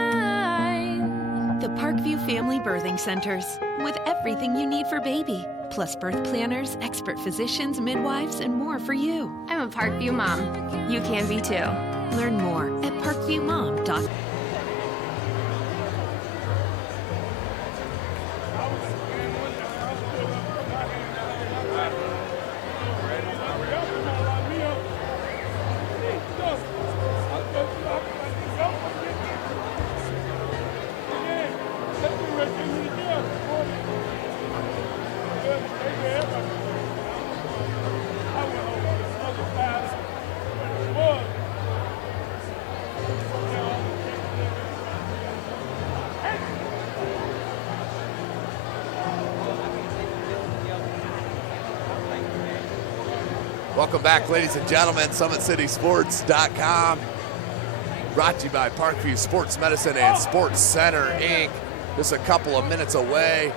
The Parkview Family Birthing Centers, with everything you need for baby, plus birth planners, expert physicians, midwives, and more for you. I'm a Parkview mom. You can be too. Learn more at parkviewmom.com. Welcome back, ladies and gentlemen. SummitCitySports.com. Brought to you by Parkview Sports Medicine and Sports Center, Inc. Just a couple of minutes away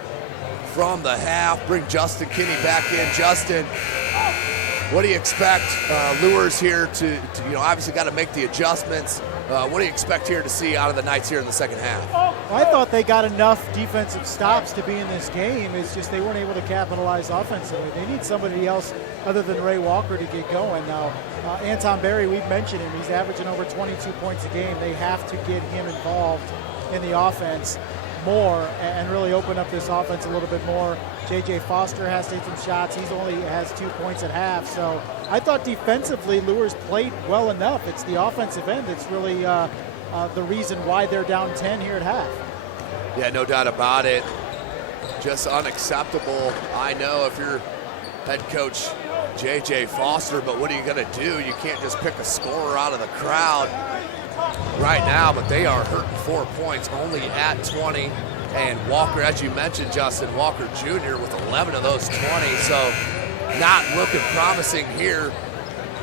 from the half. Bring Justin Kinney back in. Justin, what do you expect? Luers here to obviously got to make the adjustments. What do you expect here to see out of the Knights here in the second half? Well, I thought they got enough defensive stops to be in this game. It's just they weren't able to capitalize offensively. They need somebody else other than Ray Walker to get going. Now, Anton Berry, we've mentioned him. He's averaging over 22 points a game. They have to get him involved in the offense more and really open up this offense a little bit more. J.J. Foster has to hit some shots. He's only has 2 points at half. So I thought defensively Luers played well enough. It's the offensive end that's really the reason why they're down 10 here at half. Yeah, no doubt about it. Just unacceptable. I know if you're head coach J.J. Foster, but what are you going to do? You can't just pick a scorer out of the crowd right now, but they are hurting 4 points, only at 20. And Walker, as you mentioned, Justin, Walker Jr. with 11 of those 20. So not looking promising here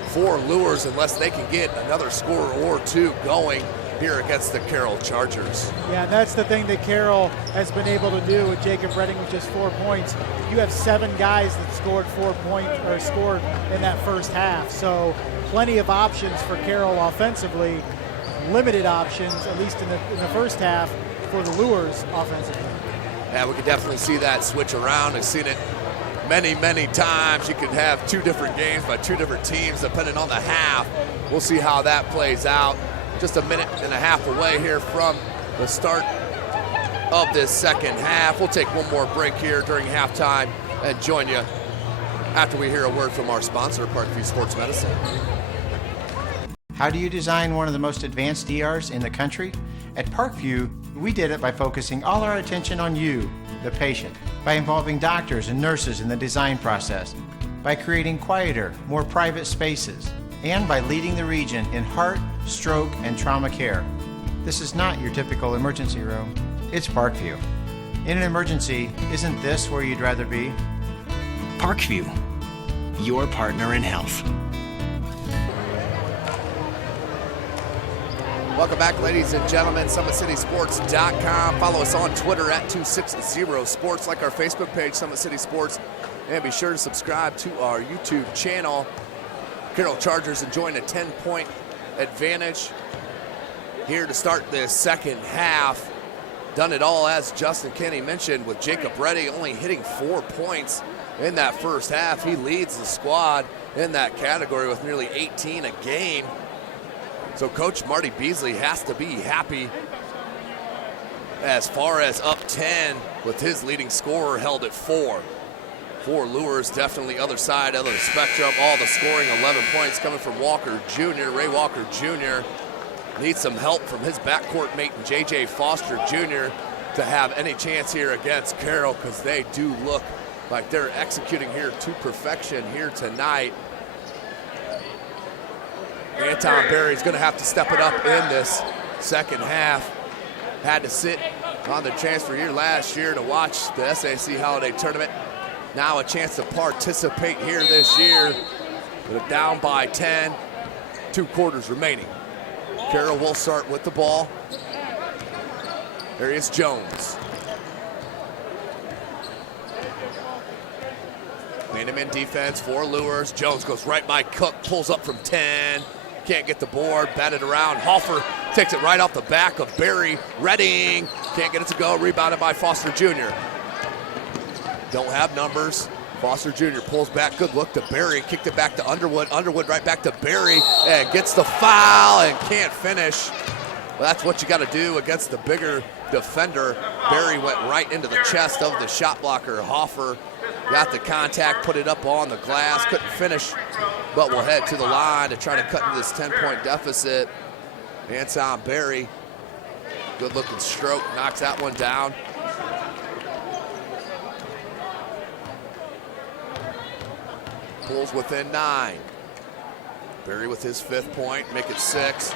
for Luers unless they can get another score or two going here against the Carroll Chargers. Yeah, and that's the thing that Carroll has been able to do with Jacob Redding with just 4 points. You have 7 guys that scored 4 points or scored in that first half. So plenty of options for Carroll offensively, limited options, at least in the first half, for the Luers offensively. Yeah, we could definitely see that switch around. I've seen it many, many times. You could have 2 different games by 2 different teams depending on the half. We'll see how that plays out. Just a minute and a half away here from the start of this second half. We'll take one more break here during halftime and join you after we hear a word from our sponsor, Parkview Sports Medicine. How do you design one of the most advanced ERs in the country? At Parkview, we did it by focusing all our attention on you, the patient, by involving doctors and nurses in the design process, by creating quieter, more private spaces, and by leading the region in heart, stroke, and trauma care. This is not your typical emergency room. It's Parkview. In an emergency, isn't this where you'd rather be? Parkview, your partner in health. Welcome back, ladies and gentlemen. SummitCitySports.com. Follow us on Twitter at 260sports. Like our Facebook page, Summit City Sports. And be sure to subscribe to our YouTube channel. Carroll Chargers enjoying a 10-point advantage here to start this second half. Done it all, as Justin Kinney mentioned, with Jacob Redding only hitting 4 points in that first half. He leads the squad in that category with nearly 18 a game. So Coach Marty Beasley has to be happy as far as up 10 with his leading scorer held at 4. For Luers, definitely other side of the spectrum. All the scoring, 11 points coming from Walker Jr. Ray Walker Jr. needs some help from his backcourt mate, J.J. Foster Jr. to have any chance here against Carroll, because they do look like they're executing here to perfection here tonight. Anton Berry's going to have to step it up in this second half. Had to sit on the transfer here last year to watch the SAC Holiday Tournament. Now a chance to participate here this year. But down by 10, 2 quarters remaining. Carroll will start with the ball. There is Jones. Man-to-man defense for Luers. Jones goes right by Cook, pulls up from 10. Can't get the board, batted around. Hofer Takes it right off the back of Berry. Redding can't get it to go. Rebounded by Foster Jr. Don't have numbers. Foster Jr. pulls back. Good look to Berry. Kicked it back to Underwood. Underwood right back to Berry and gets the foul and can't finish. Well, that's what you got to do against the bigger defender. Berry went right into the chest of the shot blocker. Hoffer got the contact, put it up on the glass, couldn't finish, but will head to the line to try to cut into this 10-point deficit. Anton Berry, good looking stroke, knocks that one down. Pulls within 9. Berry with his 5th point, make it 6.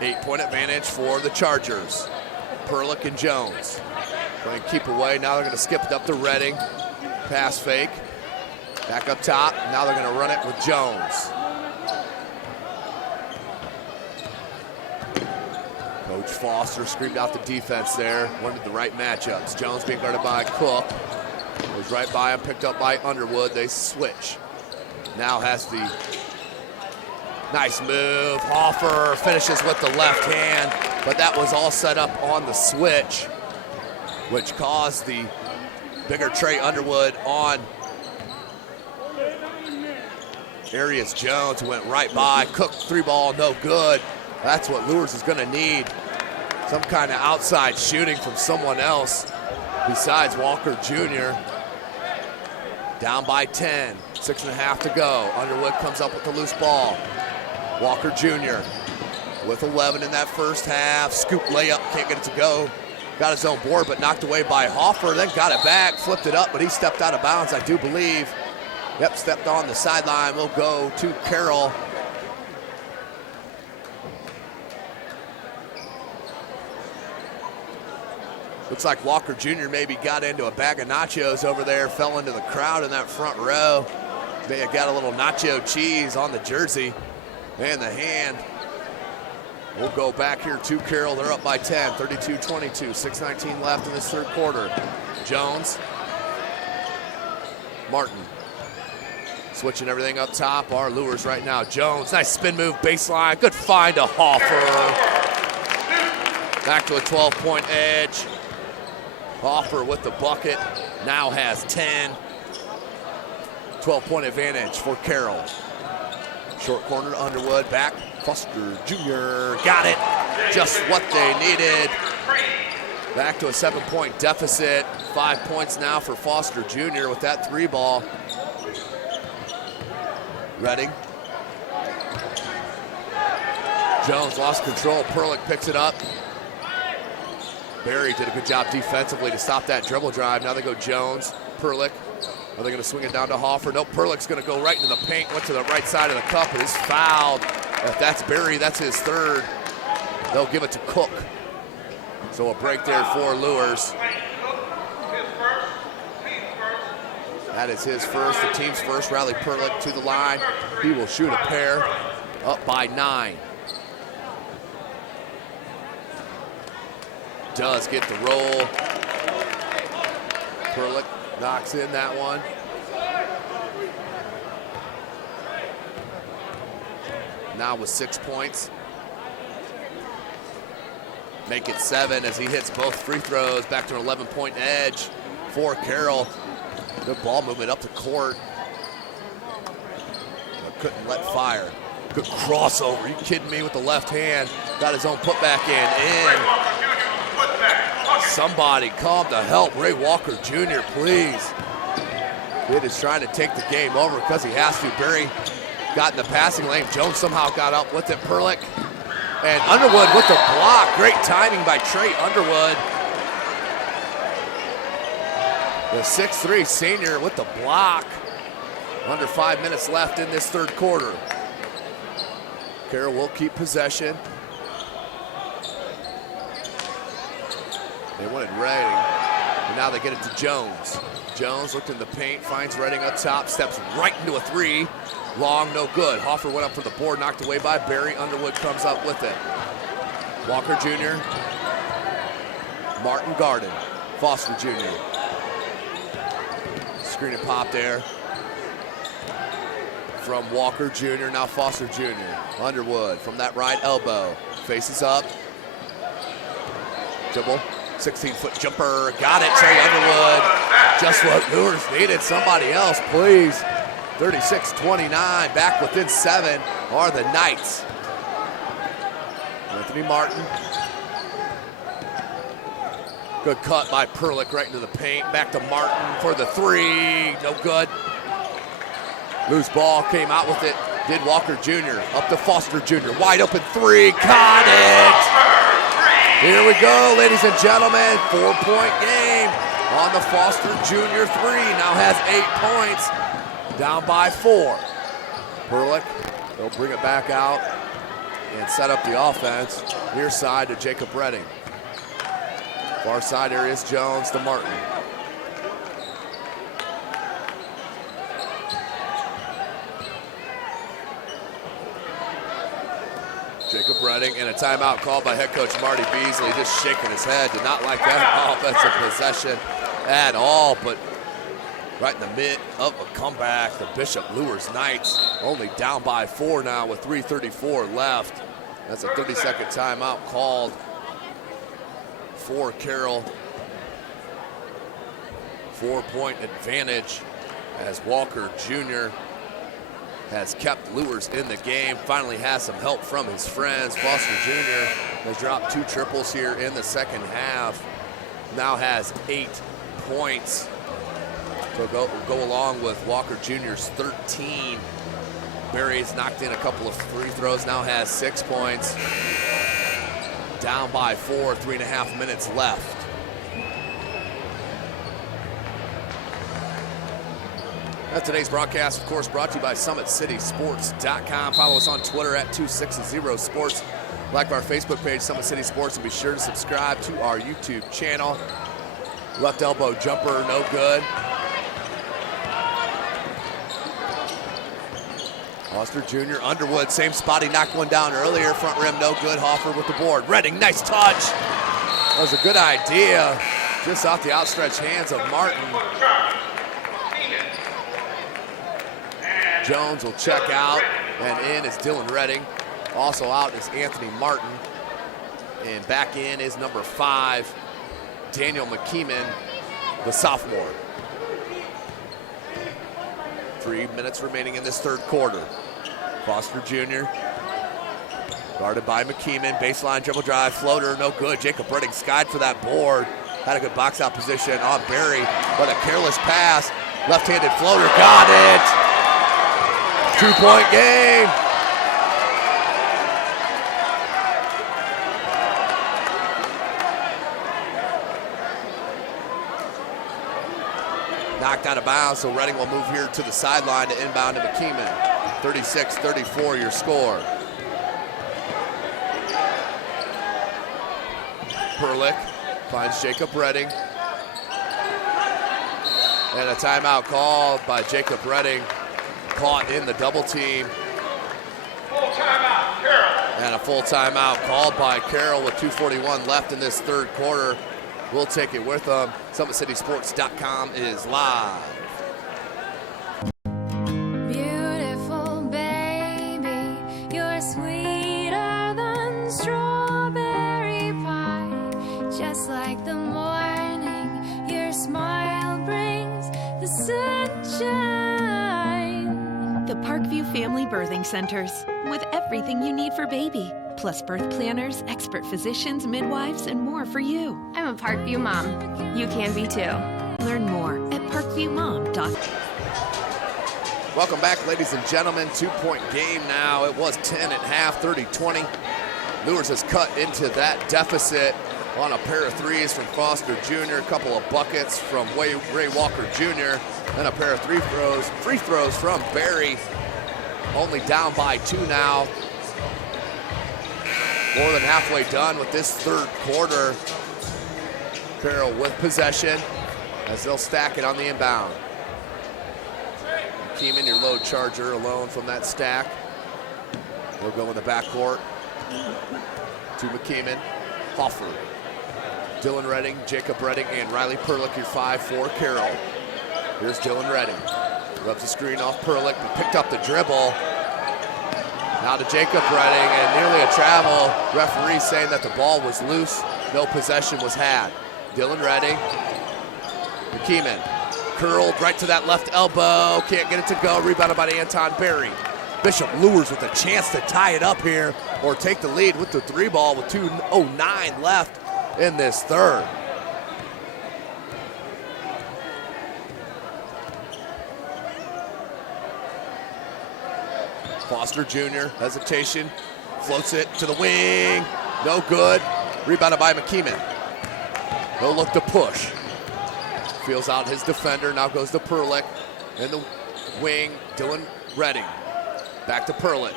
8-point advantage for the Chargers. Perlick and Jones going to keep away. Now they're going to skip it up to Redding. Pass fake. Back up top. Now they're going to run it with Jones. Coach Foster screamed out the defense there. Wanted the right matchups. Jones being guarded by Cook. Goes right by him, picked up by Underwood. They switch. Now has the nice move. Hoffer finishes with the left hand, but that was all set up on the switch, which caused the bigger Trey Underwood on Arius Jones, who went right by. Cook 3-ball, no good. That's what Luers is going to need. Some kind of outside shooting from someone else besides Walker Jr. Down by 10, 6.5 to go. Underwood comes up with the loose ball. Walker Jr. with 11 in that first half. Scoop layup, can't get it to go. Got his own board, but knocked away by Hoffer. Then got it back, flipped it up, but he stepped out of bounds, I do believe. Yep, stepped on the sideline. Will go to Carroll. Looks like Walker Jr. maybe got into a bag of nachos over there, fell into the crowd in that front row. May have got a little nacho cheese on the jersey and the hand. We'll go back here to Carroll. They're up by 10, 32-22, 6:19 left in this third quarter. Jones, Martin, switching everything up top. Our Luers right now. Jones, nice spin move, baseline. Good find to Hoffer. Back to a 12-point edge. Hoffer with the bucket, now has 10. 12-point advantage for Carroll. Short corner to Underwood, back. Foster Jr. got it. Just what they needed. Back to a 7-point deficit. 5 points now for Foster Jr. with that 3-ball. Redding. Jones lost control. Perlick picks it up. Berry did a good job defensively to stop that dribble drive. Now they go Jones, Perlick. Are they going to swing it down to Hoffer? Nope, Perlick's going to go right into the paint. Went to the right side of the cup and is fouled. If that's Berry, that's his 3rd. They'll give it to Cook. So a break there for Luers. That is his first, the team's first. Riley Perlick to the line. He will shoot a pair, up by 9. Does get the roll. Perlick knocks in that one. Now with 6 points. Make it 7 as he hits both free throws. Back to an 11-point edge for Carroll. Good ball movement up the court. But couldn't let fire. Good crossover. Are you kidding me with the left hand? Got his own putback in. Somebody come to help Ray Walker Jr., please. Kid is trying to take the game over because he has to. Berry got in the passing lane. Jones somehow got up with it. Perlick and Underwood with the block. Great timing by Trey Underwood. The 6'3" senior with the block. Under 5 minutes left in this third quarter. Carroll will keep possession. They wanted Redding, and now they get it to Jones. Jones looked in the paint, finds Redding up top, steps right into a 3. Long, no good. Hoffer went up for the board, knocked away by Berry. Underwood comes up with it. Walker Jr. Martin Garden. Foster Jr. Screen and pop there. from Walker Jr., now Foster Jr. Underwood from that right elbow. Faces up. Dribble. 16-foot jumper. Got it, Trey Underwood. Just what Luers needed. Somebody else, please. 36-29. Back within 7 are the Knights. Anthony Martin. Good cut by Perlick right into the paint. Back to Martin for the 3. No good. Loose ball, came out with it. Did Walker Jr. Up to Foster Jr. Wide open 3. Got it. Here we go, ladies and gentlemen. 4-point game on the Foster Jr. 3. Now has 8 points. Down by 4. Perlick, they'll bring it back out and set up the offense. Near side to Jacob Redding. Far side area is Jones to Martin. Jacob Redding, and a timeout called by head coach Marty Beasley, just shaking his head. Did not like that offensive possession at all, but right in the mid of a comeback, the Bishop Luers Knights only down by 4 now with 3:34 left. That's a 30-second timeout called for Carroll. 4-point advantage as Walker Jr. has kept Luers in the game. Finally has some help from his friends. Foster Jr. has dropped 2 triples here in the second half. Now has 8 points to go along with Walker Jr.'s 13. Barry's knocked in a couple of free throws, now has 6 points. Down by 4, 3.5 minutes left. That's today's broadcast, of course, brought to you by SummitCitySports.com. Follow us on Twitter at 260sports. Like our Facebook page, Summit City Sports, and be sure to subscribe to our YouTube channel. Left elbow jumper, no good. Foster Jr., Underwood, same spot. He knocked one down earlier. Front rim, no good. Hoffer with the board. Redding, nice touch. That was a good idea. Just off the outstretched hands of Martin. Jones will check out, and in is Dylan Redding. Also out is Anthony Martin. And back in is number 5, Daniel McKeeman, the sophomore. 3 minutes remaining in this third quarter. Foster Jr. guarded by McKeeman. Baseline dribble drive, floater, no good. Jacob Redding skied for that board. Had a good box out position on Barry, but a careless pass. Left-handed floater, got it. 2-point game. Knocked out of bounds, so Redding will move here to the sideline to inbound to McKeeman. 36-34 your score. Perlick finds Jacob Redding. And a timeout called by Jacob Redding. Caught in the double team. Full timeout, Carroll. And a full timeout called by Carroll with 2:41 left in this third quarter. We'll take it with them. SummitCitySports.com is live. Beautiful baby, you're sweeter than strawberry pie. Just like the morning, your smile brings the sunshine. The Parkview Family Birthing Centers, with everything you need for baby, plus birth planners, expert physicians, midwives, and more for you. I'm a Parkview mom. You can be too. Learn more at parkviewmom.com. Welcome back, ladies and gentlemen. 2-point game now. It was 10 at half, 30-20. Luers has cut into that deficit on a pair of threes from Foster Jr., a couple of buckets from Ray Walker Jr., and a pair of free throws from Barry. Only down by 2 now. More than halfway done with this third quarter. Carroll with possession as they'll stack it on the inbound. McKeeman, your load charger, alone from that stack. They'll go in the backcourt to McKeeman. Hoffer, Dylan Redding, Jacob Redding, and Riley Perlick, your 5 for Carroll. Here's Dylan Redding. Rubs the screen off Perlick, but picked up the dribble. Now to Jacob Redding, and nearly a travel. Referee saying that the ball was loose. No possession was had. Dylan Redding. McKeeman curled right to that left elbow. Can't get it to go. Rebounded by Anton Berry. Bishop Luers with a chance to tie it up here or take the lead with the 3 ball with 2:09 left in this third. Foster Jr., hesitation, floats it to the wing, no good. Rebounded by McKeeman. No look to push. Feels out his defender, now goes to Perlick. In the wing, Dylan Redding. Back to Perlick.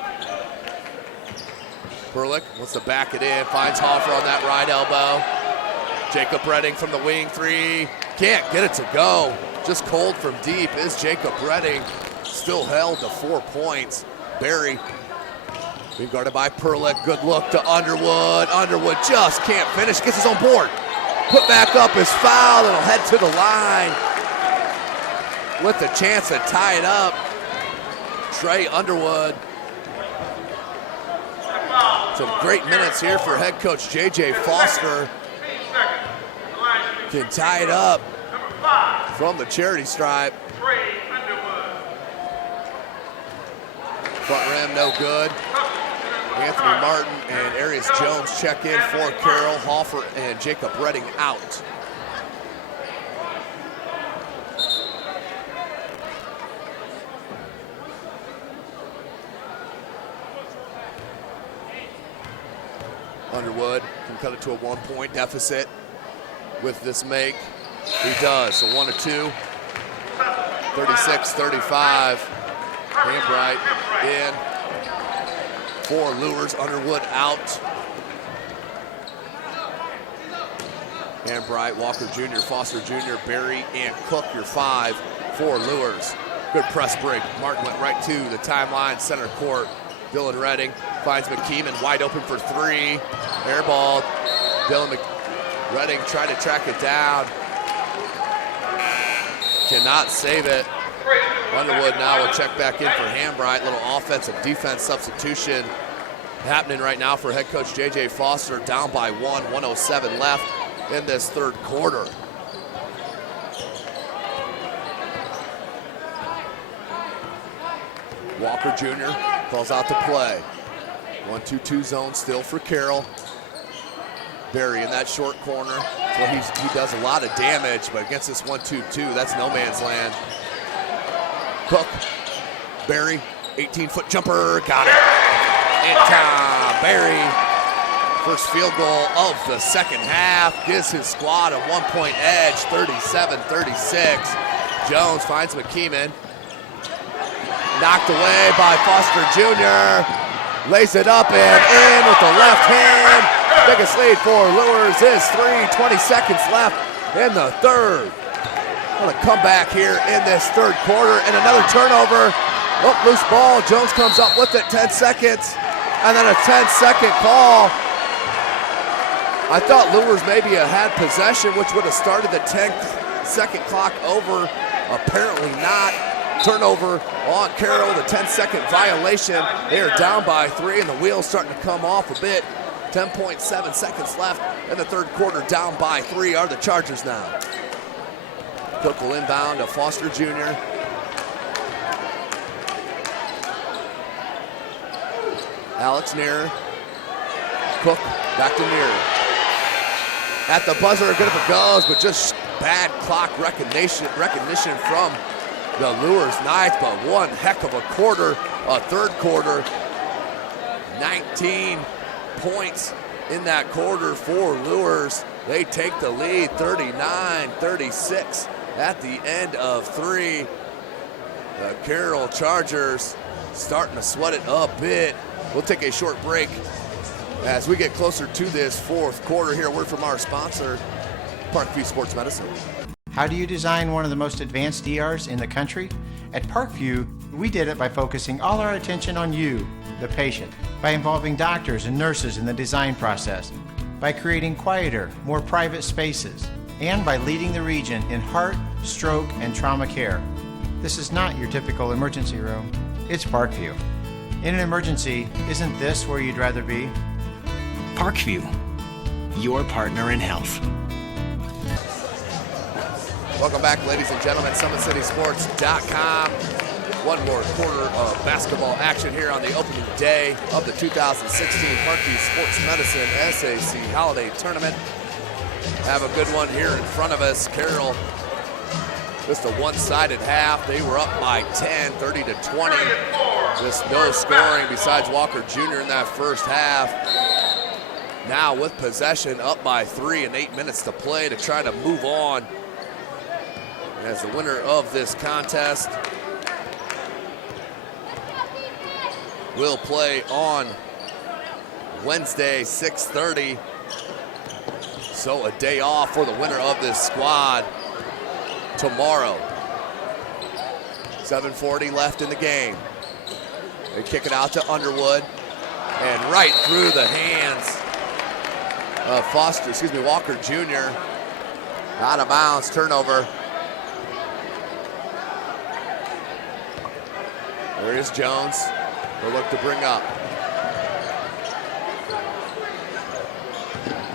Perlick wants to back it in, finds Hoffer on that right elbow. Jacob Redding from the wing 3, can't get it to go. Just cold from deep is Jacob Redding. Still held to 4 points. Berry being guarded by Perlick. Good look to Underwood. Underwood just can't finish. Gets his own board. Put back up is fouled. It'll head to the line with the chance to tie it up. Trey Underwood. Some great minutes here for head coach J.J. Foster. Can tie it up from the charity stripe. Front rim, no good. Anthony Martin and Arias Jones check in for Carroll. Hoffer and Jacob Redding out. Underwood can cut it to a 1-point deficit with this make. He does, so 1 of 2. 36-35. Hambright in for Luers. Underwood out. Hambright, Walker Jr., Foster Jr., Berry, and Cook, your 5 for Luers. Good press break. Martin went right to the timeline, center court. Dylan Redding finds McKeeman wide open for 3. Airball. Dylan Redding tried to track it down. Cannot save it. Underwood now will check back in for Hambright. Little offensive defense substitution happening right now for head coach J.J. Foster. Down by 1, 1:07 left in this third quarter. Walker Jr. calls out to play. 1-2-2 zone still for Carroll. Berry in that short corner. So he does a lot of damage, but against this 1-2-2, that's no man's land. Cook, Berry, 18-foot jumper, got it. And Berry, first field goal of the second half, gives his squad a 1-point edge, 37-36. Jones finds McKeeman. Knocked away by Foster Jr. Lays it up and in with the left hand. Biggest lead for Luers is 3, 20 seconds left in the third. What a comeback here in this third quarter, and another turnover. Oh, loose ball. Jones comes up with it, 10 seconds, and then a 10-second call. I thought Luers maybe had possession, which would have started the 10-second clock over. Apparently not. Turnover on Carroll, the 10-second violation. They are down by 3, and the wheels starting to come off a bit. 10.7 seconds left in the third quarter. Down by 3 are the Chargers now. Cook will inbound to Foster Jr. Alex Neer. Cook back to Neer. At the buzzer, good if it goes, but just bad clock recognition from the Luers Knights, but one heck of a quarter, a third quarter. 19 points in that quarter for Luers. They take the lead, 39-36 at the end of 3. The Carroll Chargers starting to sweat it a bit. We'll take a short break as we get closer to this fourth quarter. Here, a word from our sponsor, Parkview Sports Medicine. How do you design one of the most advanced ERs in the country? At Parkview, we did it by focusing all our attention on you, the patient, by involving doctors and nurses in the design process, by creating quieter, more private spaces, and by leading the region in heart, stroke, and trauma care. This is not your typical emergency room. It's Parkview. In an emergency, isn't this where you'd rather be? Parkview, your partner in health. Welcome back, ladies and gentlemen. SummitCitySports.com. One more quarter of basketball action here on the opening day of the 2016 Parkview Sports Medicine SAC Holiday Tournament. Have a good one here in front of us. Carroll, just a one-sided half. They were up by 10, 30 to 20. Just no scoring besides Walker Jr. in that first half. Now with possession, up by 3 and 8 minutes to play to try to move on as the winner of this contest will play on Wednesday, 6:30. So a day off for the winner of this squad tomorrow. 7:40 left in the game. They kick it out to Underwood and right through the hands of Walker Jr. Out of bounds, turnover. There is Jones. They'll look to bring up.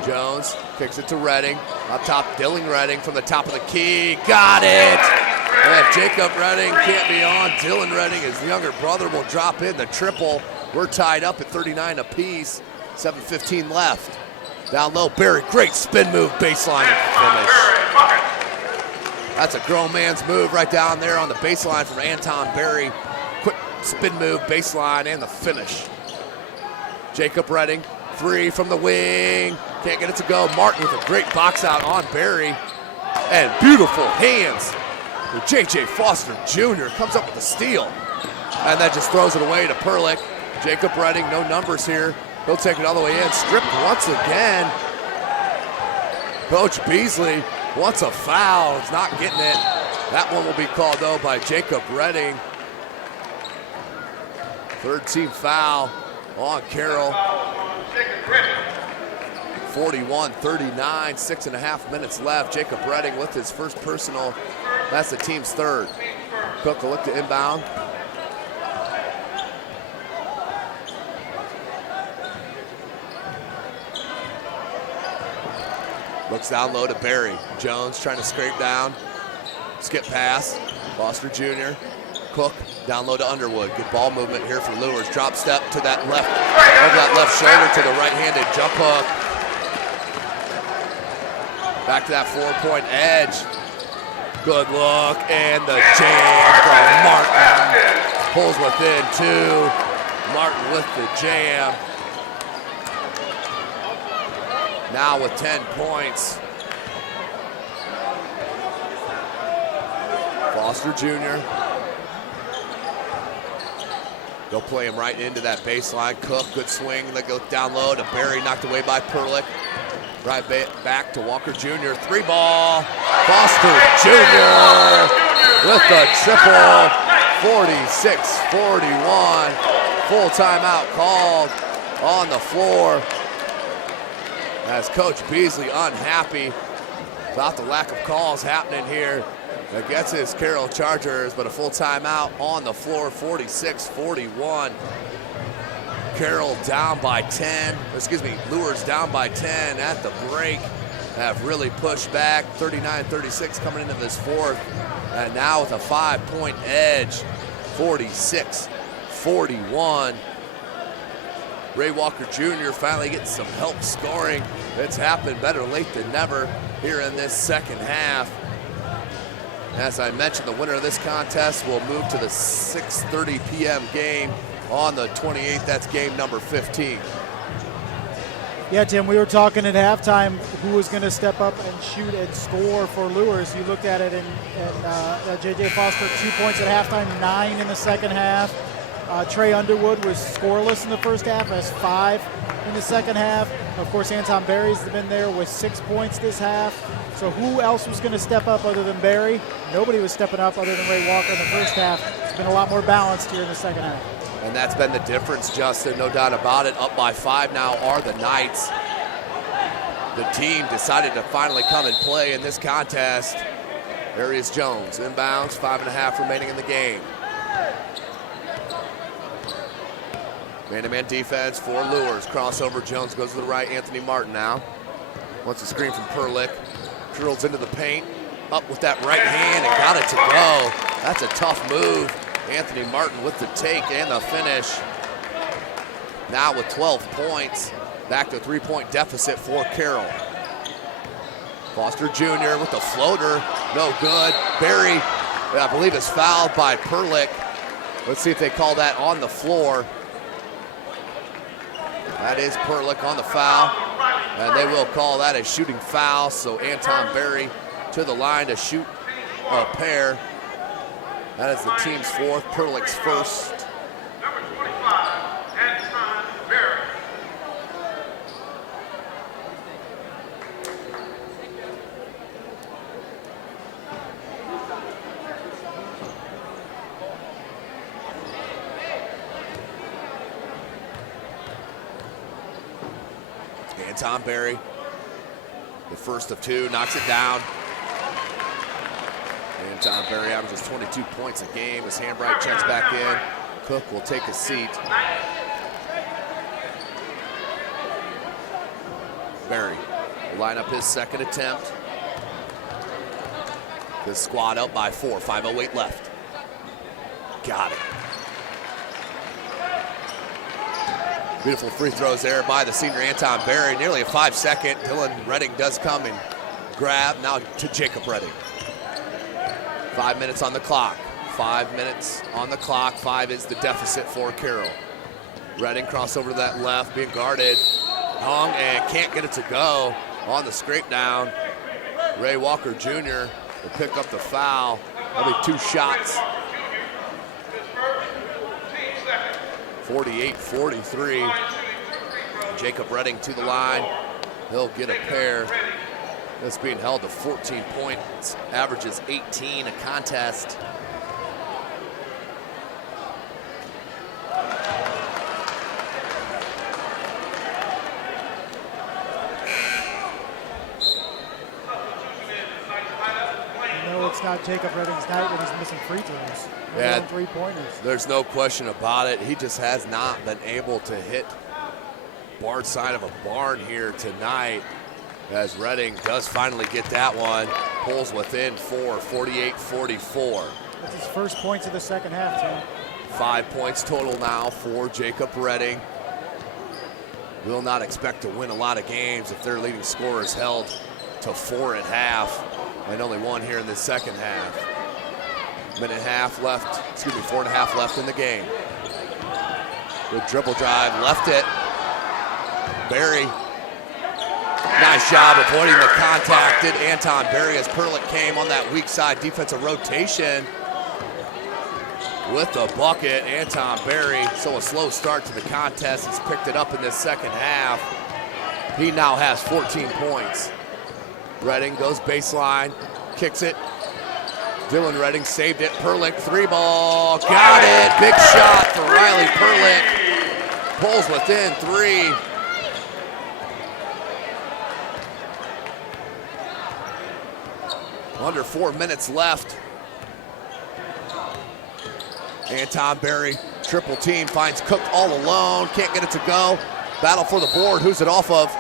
Jones kicks it to Redding. Up top, Dylan Redding from the top of the key. Got it! And Jacob Redding can't be on. Dylan Redding, his younger brother, will drop in the triple. We're tied up at 39 apiece. 7:15 left. Down low, Barry, great spin move, baseline finish. That's a grown man's move right down there on the baseline from Anton Barry. Quick spin move, baseline, and the finish. Jacob Redding, 3 from the wing. Can't get it to go. Martin with a great box out on Barry. And beautiful hands. J.J. Foster Jr. comes up with the steal. And that just throws it away to Perlick. Jacob Redding, no numbers here. He'll take it all the way in. Stripped once again. Coach Beasley wants a foul. It's not getting it. That one will be called, though, by Jacob Redding. Third team foul on Carroll. 41-39, 6.5 minutes left. Jacob Redding with his first personal. That's the team's third. Cook will look to inbound. Looks down low to Barry. Jones trying to scrape down. Skip pass. Foster Jr. Cook down low to Underwood. Good ball movement here for Luers. Drop step to that left, over that left shoulder to the right-handed jump hook. Back to that 4-point edge. Good look, and the jam from Martin. Pulls within 2. Martin with the jam. Now with 10 points. Foster Jr. They'll play him right into that baseline. Cook, good swing. They go down low to Barry, knocked away by Perlick. Right back to Walker Jr. 3-ball. Foster Jr. with the triple. 46-41. Full timeout called on the floor. As Coach Beasley unhappy about the lack of calls happening here against his Carroll Chargers, but a full timeout on the floor, 46-41. Carroll down by 10, Luers down by 10 at the break. Have really pushed back, 39-36 coming into this fourth. And now with a 5-point edge, 46-41. Ray Walker Jr. finally getting some help scoring. It's happened, better late than never here in this second half. As I mentioned, the winner of this contest will move to the 6:30 p.m. game on the 28th. That's game number 15. Yeah, Tim, we were talking at halftime who was going to step up and shoot and score for Luers. You looked at it, and J.J. Foster, 2 points at halftime, 9 in the second half. Trey Underwood was scoreless in the first half, has 5 in the second half. Of course, Anton Barry's been there with 6 points this half. So who else was going to step up other than Barry? Nobody was stepping up other than Ray Walker in the first half. It's been a lot more balanced here in the second half. And that's been the difference, Justin, no doubt about it. Up by 5 now are the Knights. The team decided to finally come and play in this contest. There is Jones, inbounds, 5.5 remaining in the game. Man-to-man defense for Luers. Crossover, Jones goes to the right, Anthony Martin now. Wants a screen from Perlick. Drills into the paint, up with that right hand and got it to go. That's a tough move. Anthony Martin with the take and the finish. Now with 12 points, back to 3-point deficit for Carroll. Foster Jr. with the floater, no good. Berry, I believe, is fouled by Perlick. Let's see if they call that on the floor. That is Perlick on the foul, and they will call that a shooting foul. So Anton Berry to the line to shoot a pair. That is the team's fourth, Perlick's first. Number 25, Anton Berry. Anton Berry, the first of two, knocks it down. Anton Berry averages 22 points a game as Hambright checks back in. Cook will take a seat. Berry will line up his second attempt. The squad up by 4, 5:08 left. Got it. Beautiful free throws there by the senior Anton Berry. Nearly a 5-second. Dylan Redding does come and grab. Now to Jacob Redding. 5 minutes on the clock. 5 minutes on the clock. 5 is the deficit for Carroll. Redding crossover to that left, being guarded. Hung and can't get it to go on the scrape down. Ray Walker Jr. will pick up the foul. That'll be 2 shots. 48-43. Jacob Redding to the line. He'll get a pair. That's being held to 14 points. Averages 18 a contest. It's not Jacob Redding's night when he's missing free throws. Yeah, 3-pointers. There's no question about it. He just has not been able to hit barred side of a barn here tonight, as Redding does finally get that one. Pulls within 4, 48-44. That's his first points of the second half, Tim. 5 points total now for Jacob Redding. Will not expect to win a lot of games if their leading scorer is held to 4 at half. And only 1 here in the second half. 4.5 left in the game. Good dribble drive, left it. Berry, nice job avoiding the contact. Did Anton Berry as Perlick came on that weak side defensive rotation with the bucket. Anton Berry, so a slow start to the contest. He's picked it up in this second half. He now has 14 points. Redding goes baseline, kicks it. Dylan Redding saved it. Perlick, 3-ball, got it. Big shot for Riley Perlick. Pulls within 3. Under 4 minutes left. Anton Berry, triple team, finds Cook all alone. Can't get it to go. Battle for the board. Who's it off of?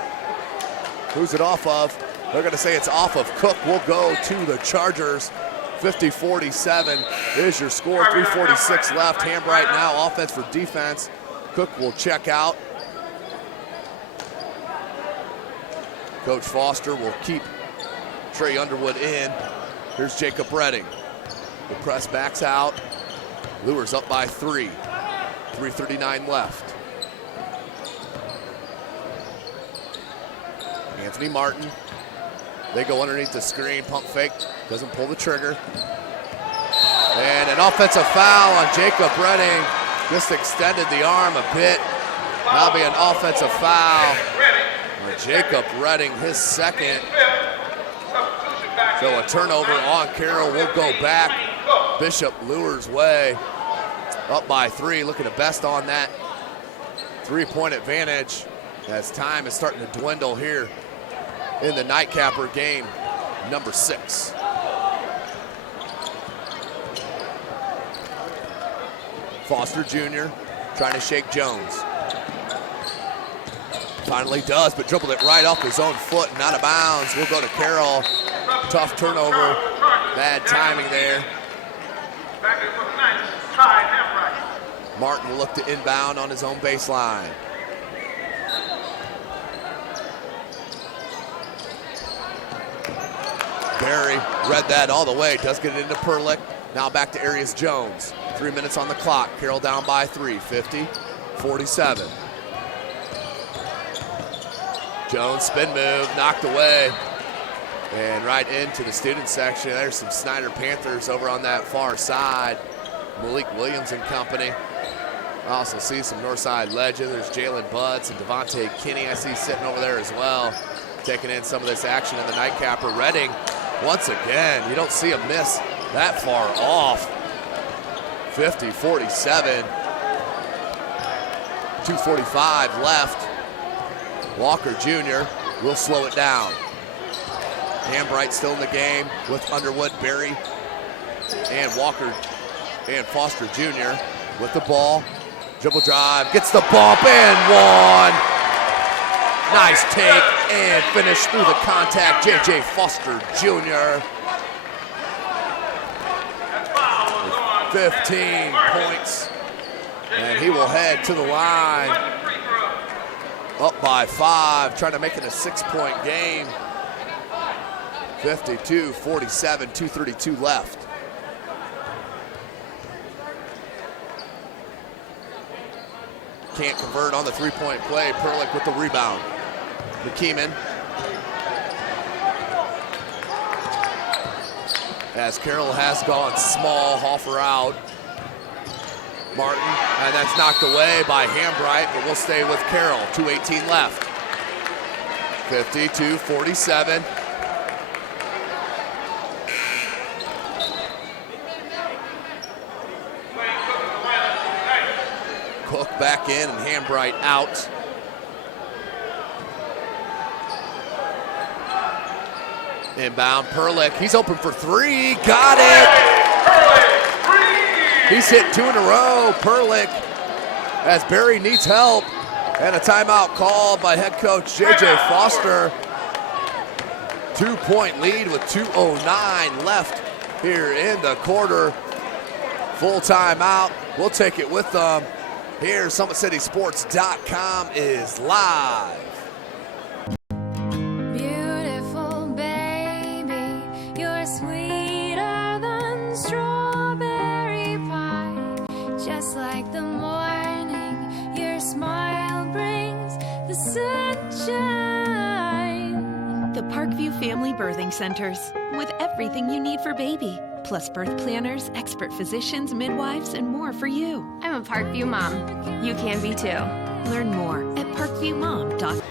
They're going to say it's off of Cook. We'll go to the Chargers. 50-47 is your score. 3:46 left. Hambright now offense for defense. Cook will check out. Coach Foster will keep Trey Underwood in. Here's Jacob Redding. The press backs out. Luers up by 3. 3:39 left. Anthony Martin. They go underneath the screen, pump fake, doesn't pull the trigger. And an offensive foul on Jacob Redding. Just extended the arm a bit. That'll be an offensive foul on Jacob Redding, his second. So a turnover on Carroll. Will go back Bishop Luers' way. Up by 3, looking to best on that 3-point advantage as time is starting to dwindle here in the nightcapper game, number 6. Foster Jr. trying to shake Jones. Finally does, but dribbled it right off his own foot and out of bounds. We'll go to Carroll. Tough turnover. Bad timing there. Martin will look to inbound on his own baseline. Barry read that all the way. Does get it into Perlick. Now back to Arias Jones. 3 minutes on the clock. Carroll down by 3. 50-47. Jones spin move, knocked away. And right into the student section. There's some Snyder Panthers over on that far side. Malik Williams and company. I also see some Northside legends. There's Jalen Butts and Devontae Kinney I see sitting over there as well. Taking in some of this action in the nightcapper. Reading, once again, you don't see a miss that far off. 50-47. 2:45 left. Walker Jr. will slow it down. Hambright still in the game with Underwood, Berry, and Walker and Foster Jr. with the ball. Dribble drive, gets the bump and one. Nice take and finish through the contact. J.J. Foster Jr. 15 points. And he will head to the line. Up by 5, trying to make it a 6-point game. 52-47, 2:32 left. Can't convert on the three-point play. Perlick with the rebound. McKeeman. As Carroll has gone small, Hoffer out. Martin, and that's knocked away by Hambright, but we'll stay with Carroll. 2:18 left. 52-47. Cook back in and Hambright out. Inbound, Perlick, he's open for 3, got it! He's hit 2 in a row, Perlick, as Barry needs help. And a timeout called by head coach J.J. Foster. 2-point lead with 2:09 left here in the quarter. Full timeout, we'll take it with them. Here, SummitCitySports.com is live. Beautiful baby, you're sweeter than strawberry pie. Just like the morning, your smile brings the sunshine. The Parkview Family Birthing Centers, with everything you need for baby, plus birth planners, expert physicians, midwives, and more for you. I'm a Parkview mom. You can be too. Learn more at parkviewmom.com.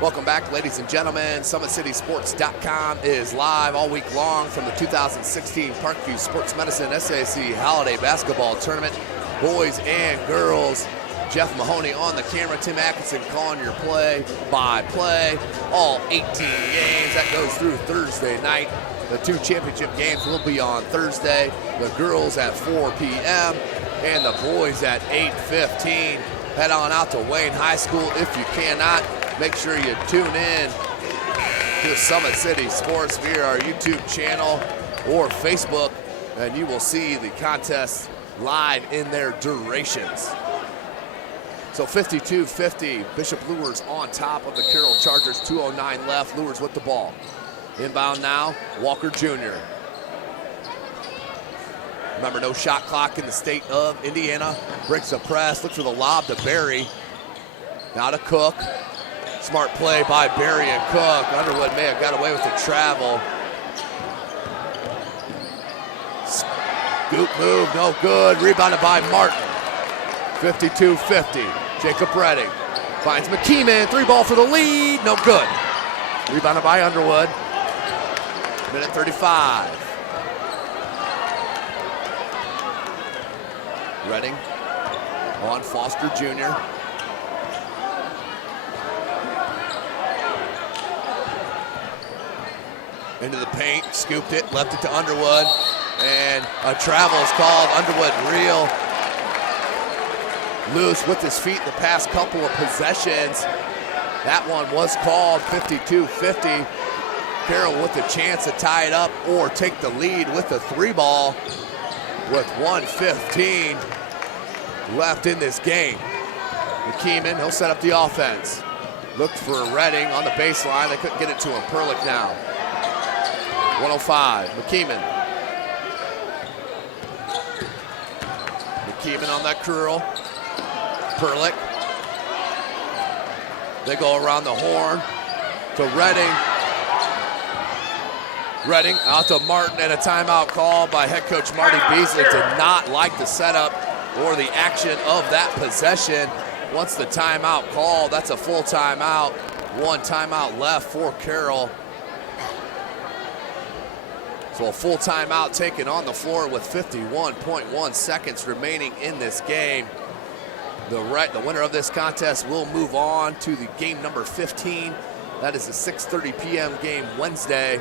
Welcome back, ladies and gentlemen. SummitCitySports.com is live all week long from the 2016 Parkview Sports Medicine SAC Holiday Basketball Tournament. Boys and girls. Jeff Mahoney on the camera. Tim Atkinson calling your play-by-play. All 18 games. That goes through Thursday night. The 2 championship games will be on Thursday. The girls at 4 p.m. and the boys at 8:15. Head on out to Wayne High School if you cannot. Make sure you tune in to Summit City Sports via our YouTube channel or Facebook, and you will see the contest live in their durations. So 52-50, Bishop Luers on top of the Carroll Chargers. 2:09 left. Luers with the ball. Inbound now, Walker Jr. Remember, no shot clock in the state of Indiana. Breaks the press, looks for the lob to Barry. Now to Cook. Smart play by Barry and Cook. Underwood may have got away with the travel. Scoop move, no good. Rebounded by Martin. 52-50. Jacob Redding finds McKeeman. 3-ball for the lead. No good. Rebounded by Underwood. Minute 35. Redding on Foster Jr. Into the paint, scooped it, left it to Underwood, and a travel is called. Underwood reel loose with his feet the past couple of possessions. That one was called 52-50. Carroll with a chance to tie it up or take the lead with the 3-ball with 1:15 left in this game. McKeeman, he'll set up the offense. Looked for Redding on the baseline. They couldn't get it to him. Perlick now. 105, McKeeman. McKeeman on that curl. Perlick. They go around the horn to Redding. Redding out to Martin, and a timeout call by head coach Marty Beasley. Did not like the setup or the action of that possession. Once the timeout called, that's a full timeout. One timeout left for Carroll. So a full timeout taken on the floor with 51.1 seconds remaining in this game. The winner of this contest will move on to the game number 15. That is the 6:30 p.m. game Wednesday.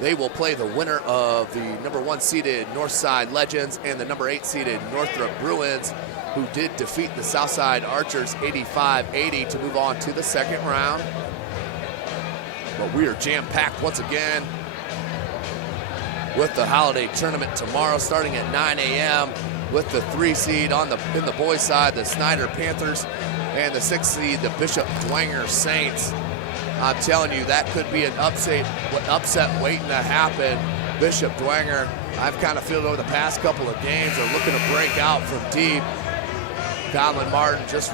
They will play the winner of the number 1 seeded Northside Legends and the number 8 seeded Northrop Bruins, who did defeat the Southside Archers 85-80 to move on to the second round. But we are jam-packed once again with the holiday tournament tomorrow starting at 9 a.m. with the 3 seed in the boys side, the Snyder Panthers, and the 6 seed, the Bishop Dwenger Saints. I'm telling you, that could be an upset waiting to happen. Bishop Dwenger, I've kind of felt over the past couple of games, are looking to break out from deep. Conlon Martin just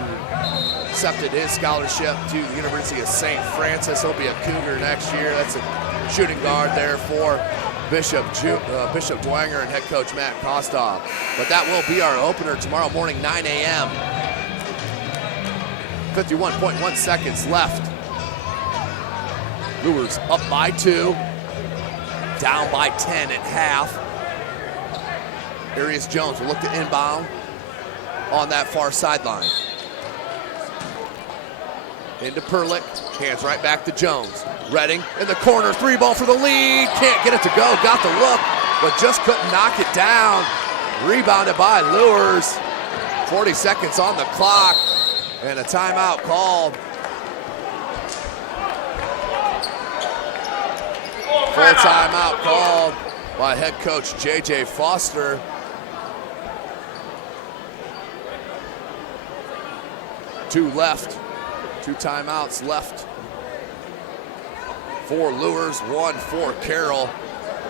accepted his scholarship to the University of St. Francis. He'll be a Cougar next year. That's a shooting guard there for Bishop Dwenger and head coach Matt Kostoff. But that will be our opener tomorrow morning, 9 a.m. 51.1 seconds left. Luers up by 2, down by 10 at half. Arius Jones will look to inbound on that far sideline. Into Perlick, hands right back to Jones. Redding in the corner, 3-ball for the lead. Can't get it to go, got the look, but just couldn't knock it down. Rebounded by Luers. 40 seconds on the clock, and a timeout called. Full timeout called by head coach J.J. Foster. Two left, 2 timeouts left for Luers, 1 for Carroll,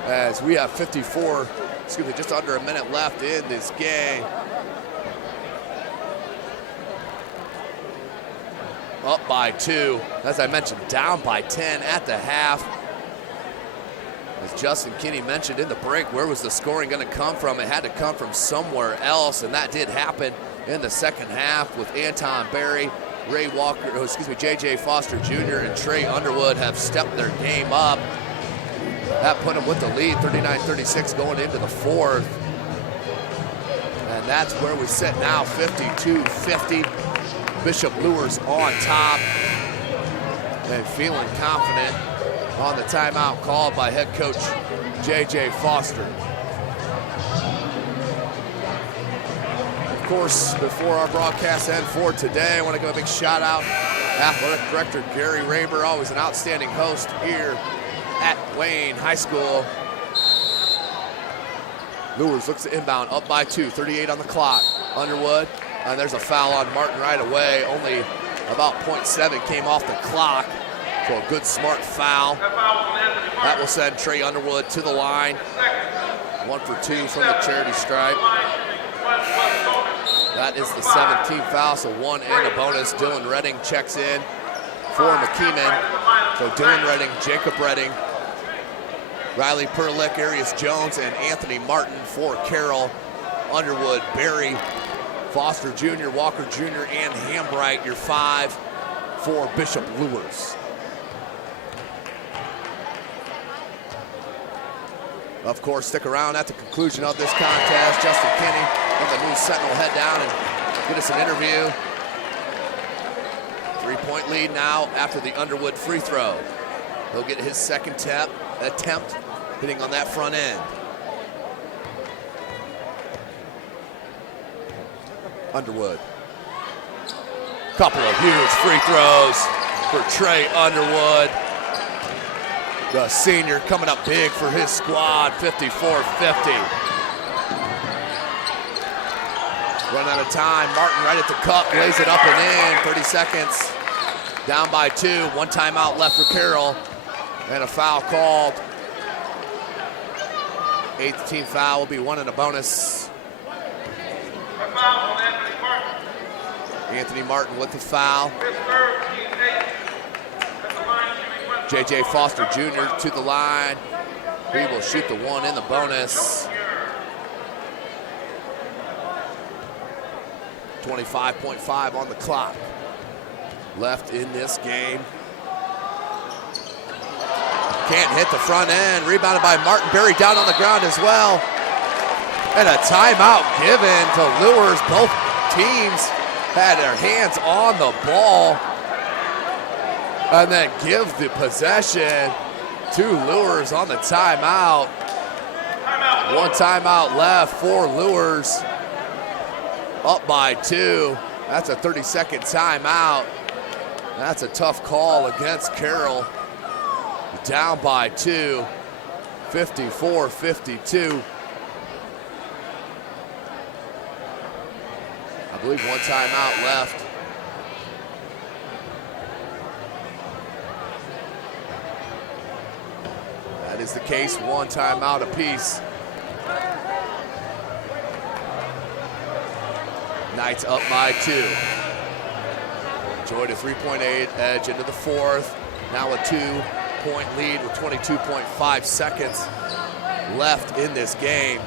as we have just under a minute left in this game. Up by 2, as I mentioned, down by 10 at the half. As Justin Kinney mentioned in the break, where was the scoring going to come from? It had to come from somewhere else, and that did happen in the second half with Anton Berry, J.J. Foster Jr. and Trey Underwood have stepped their game up. That put them with the lead, 39-36 going into the fourth. And that's where we sit now, 52-50. Bishop Luers on top and feeling confident on the timeout called by head coach J.J. Foster. Of course, before our broadcast end for today, I want to give a big shout out Athletic Director Gary Raber, always an outstanding host here at Wayne High School. Luers looks to inbound, up by 2, 38 on the clock. Underwood, and there's a foul on Martin right away. Only about 0.7 came off the clock. So a good, smart foul. That will send Trey Underwood to the line. 1 for 2 from the charity stripe. That is the 17th foul, so 1 and a bonus. Dylan Redding checks in for McKeeman. So Dylan Redding, Jacob Redding, Riley Perlick, Arius Jones, and Anthony Martin for Carroll. Underwood, Berry, Foster Jr., Walker Jr., and Hambright, your 5 for Bishop Luers. Of course, stick around at the conclusion of this contest. Justin Kinney from the News Sentinel head down and get us an interview. 3-point lead now after the Underwood free throw. He'll get his second attempt hitting on that front end. Underwood Couple of huge free throws for Trey Underwood. The senior coming up big for his squad, 54-50. Run out of time. Martin right at the cup, lays it up and in. 30 seconds. Down by 2. One timeout left for Carroll. And a foul called. 8th team foul will be 1 and a bonus. A foul on Anthony Martin. Anthony Martin with the foul. His third, team 8. At the line, shooting 1 foul. J.J. Foster Jr. to the line. He will shoot the 1 in the bonus. 25.5 on the clock left in this game. Can't hit the front end. Rebounded by Martin. Berry down on the ground as well. And a timeout given to Luers. Both teams had their hands on the ball. And then give the possession to Luers on the timeout. One timeout left for Luers. Up by 2. That's a 30-second timeout. That's a tough call against Carroll. Down by 2, 54-52. I believe one timeout left. That is the case, one timeout apiece. Knights up by 2. Enjoyed a 3-point edge into the 4th. Now a 2-point lead with 22.5 seconds left in this game.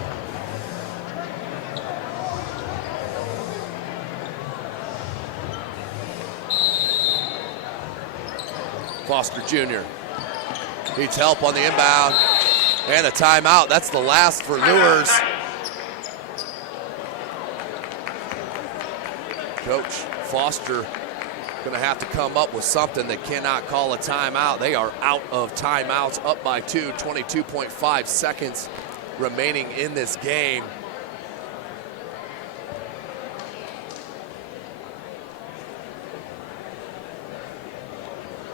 Foster Jr. needs help on the inbound. And a timeout. That's the last for Luers. Coach Foster going to have to come up with something that cannot call a timeout. They are out of timeouts, up by 2, 22.5 seconds remaining in this game.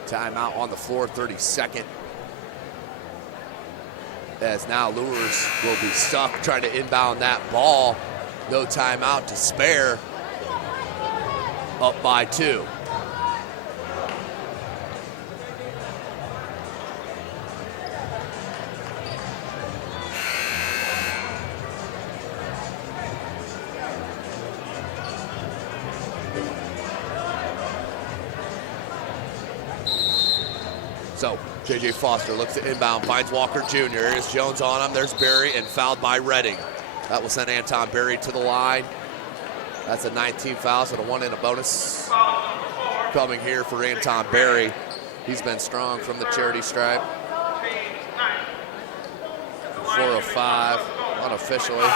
Timeout on the floor, 32nd. As now Luers will be stuck trying to inbound that ball. No timeout to spare. Up by 2. So J.J. Foster looks to inbound, finds Walker Jr. Here's Jones on him. There's Berry, and fouled by Redding. That will send Anton Berry to the line. That's a 19 foul, so the 1 in a bonus coming here for Anton Berry. He's been strong from the charity stripe. 4 of 5, unofficially.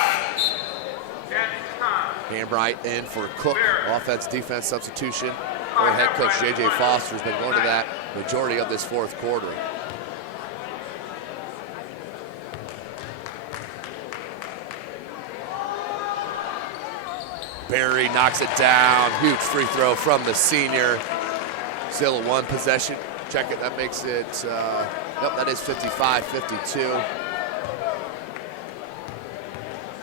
Hambright in for Cook, offense-defense substitution. Our head coach J.J. Foster has been going to that majority of this 4th quarter. Berry knocks it down. Huge free throw from the senior. Still a 1 possession. Check it, that makes it, yep, that is 55-52.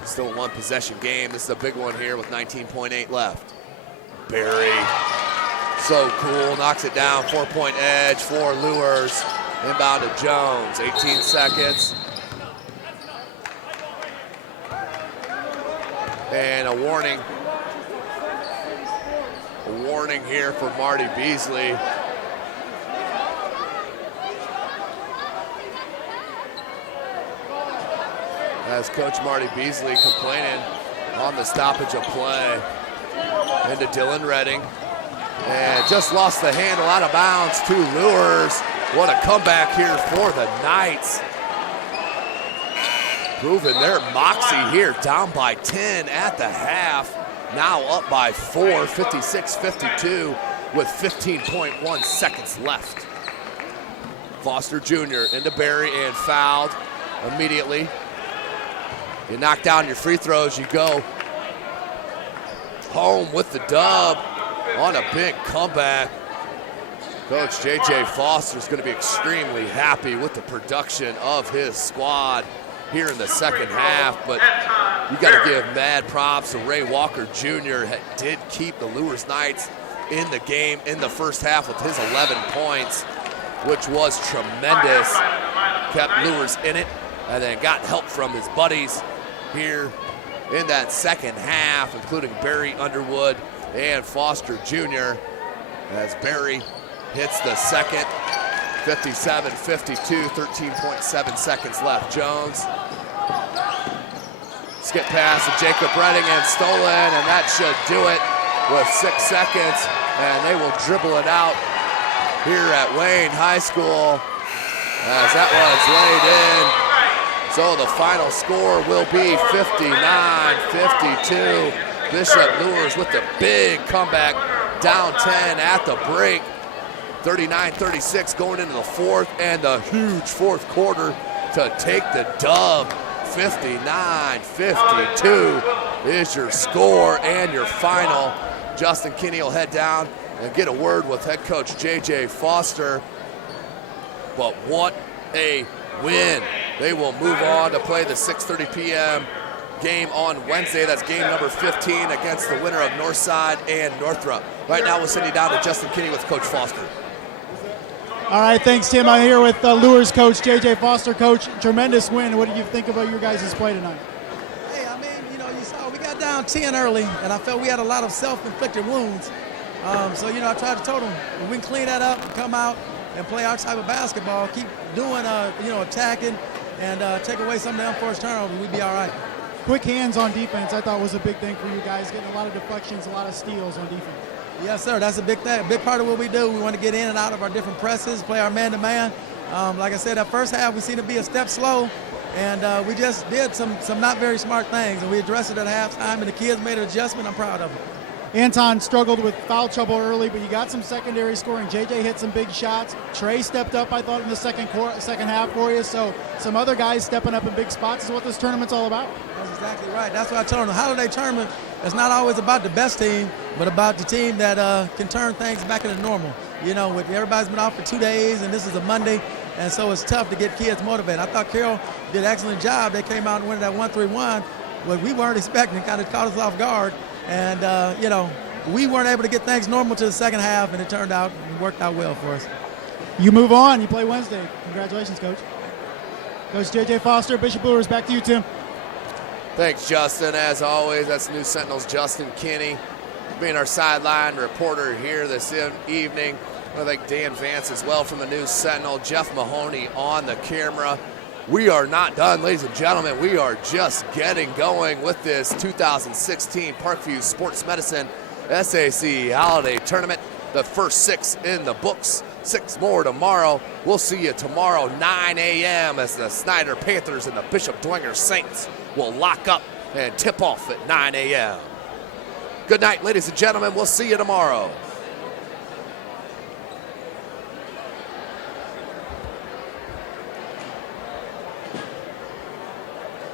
Still a 1 possession game. This is a big one here with 19.8 left. Berry, so cool, knocks it down. 4-point edge for Luers. Inbound to Jones, 18 seconds. And a warning here for Marty Beasley. As Coach Marty Beasley complaining on the stoppage of play into Dylan Redding. And just lost the handle out of bounds to Luers. What a comeback here for the Knights. Proving their moxie here, down by 10 at the half. Now up by 4, 56-52 with 15.1 seconds left. Foster Jr. into Berry and fouled immediately. You knock down your free throws, you go home with the dub. on a big comeback. Coach J.J. Foster is going to be extremely happy with the production of his squad here in the second half, but you got to give mad props to Ray Walker Jr. Did keep the Luers Knights in the game in the first half with his 11 points, which was tremendous. Kept Luers in it and then got help from his buddies here in that second half, including Barry Underwood and Foster Jr. as Barry hits the second. 57-52, 13.7 seconds left. Jones, skip pass to Jacob Redding and stolen, and that should do it with 6 seconds, and they will dribble it out here at Wayne High School as that was laid in. So the final score will be 59-52. Bishop Luers with the big comeback, down 10 at the break. 39-36 going into the fourth, and the huge fourth quarter to take the dub. 59-52 is your score and your final. Justin Kinney will head down and get a word with head coach J.J. Foster. But what a win. They will move on to play the 6:30 p.m. game on Wednesday. That's game number 15 against the winner of Northside and Northrop. Right now we'll send you down to Justin Kinney with Coach Foster. All right, thanks, Tim. I'm here with Luers coach J.J. Foster. Coach, tremendous win. What did you think about your guys' play tonight? Hey, I mean, you saw we got down 10 early, and I felt we had a lot of self-inflicted wounds. So, I tried to tell them, if we can clean that up and come out and play our type of basketball, keep doing, attacking, and take away some of the unforced turnovers, we'd be all right. Quick hands on defense, I thought was a big thing for you guys, getting a lot of deflections, a lot of steals on defense. Yes, sir. That's a big thing. A big part of what we do. We want to get in and out of our different presses, play our man-to-man. Like I said, that first half we seemed to be a step slow, and we just did some not very smart things, and we addressed it at halftime, and the kids made an adjustment. I'm proud of them. Anton struggled with foul trouble early, but you got some secondary scoring. JJ hit some big shots. Trey stepped up, I thought, in the second half for you. So some other guys stepping up in big spots is what this tournament's all about. That's exactly right. That's what I told them. The holiday tournament is not always about the best team, but about the team that can turn things back into normal. Everybody's been off for 2 days, and this is a Monday, and so it's tough to get kids motivated. I thought Carroll did an excellent job. They came out and won that 1-3-1, what we weren't expecting. It kind of caught us off guard. And, we weren't able to get things normal to the second half, and it turned out and worked out well for us. You move on. You play Wednesday. Congratulations, Coach. Coach J.J. Foster, Bishop Luers, back to you, Tim. Thanks, Justin. As always, that's News Sentinel's Justin Kinney, being our sideline reporter here this evening. I think Dan Vance as well from the News Sentinel. Jeff Mahoney on the camera. We are not done, ladies and gentlemen. We are just getting going with this 2016 Parkview Sports Medicine SAC Holiday Tournament. The first 6 in the books, 6 more tomorrow. We'll see you tomorrow, 9 a.m. as the Snyder Panthers and the Bishop Dwenger Saints will lock up and tip off at 9 a.m. Good night, ladies and gentlemen. We'll see you tomorrow.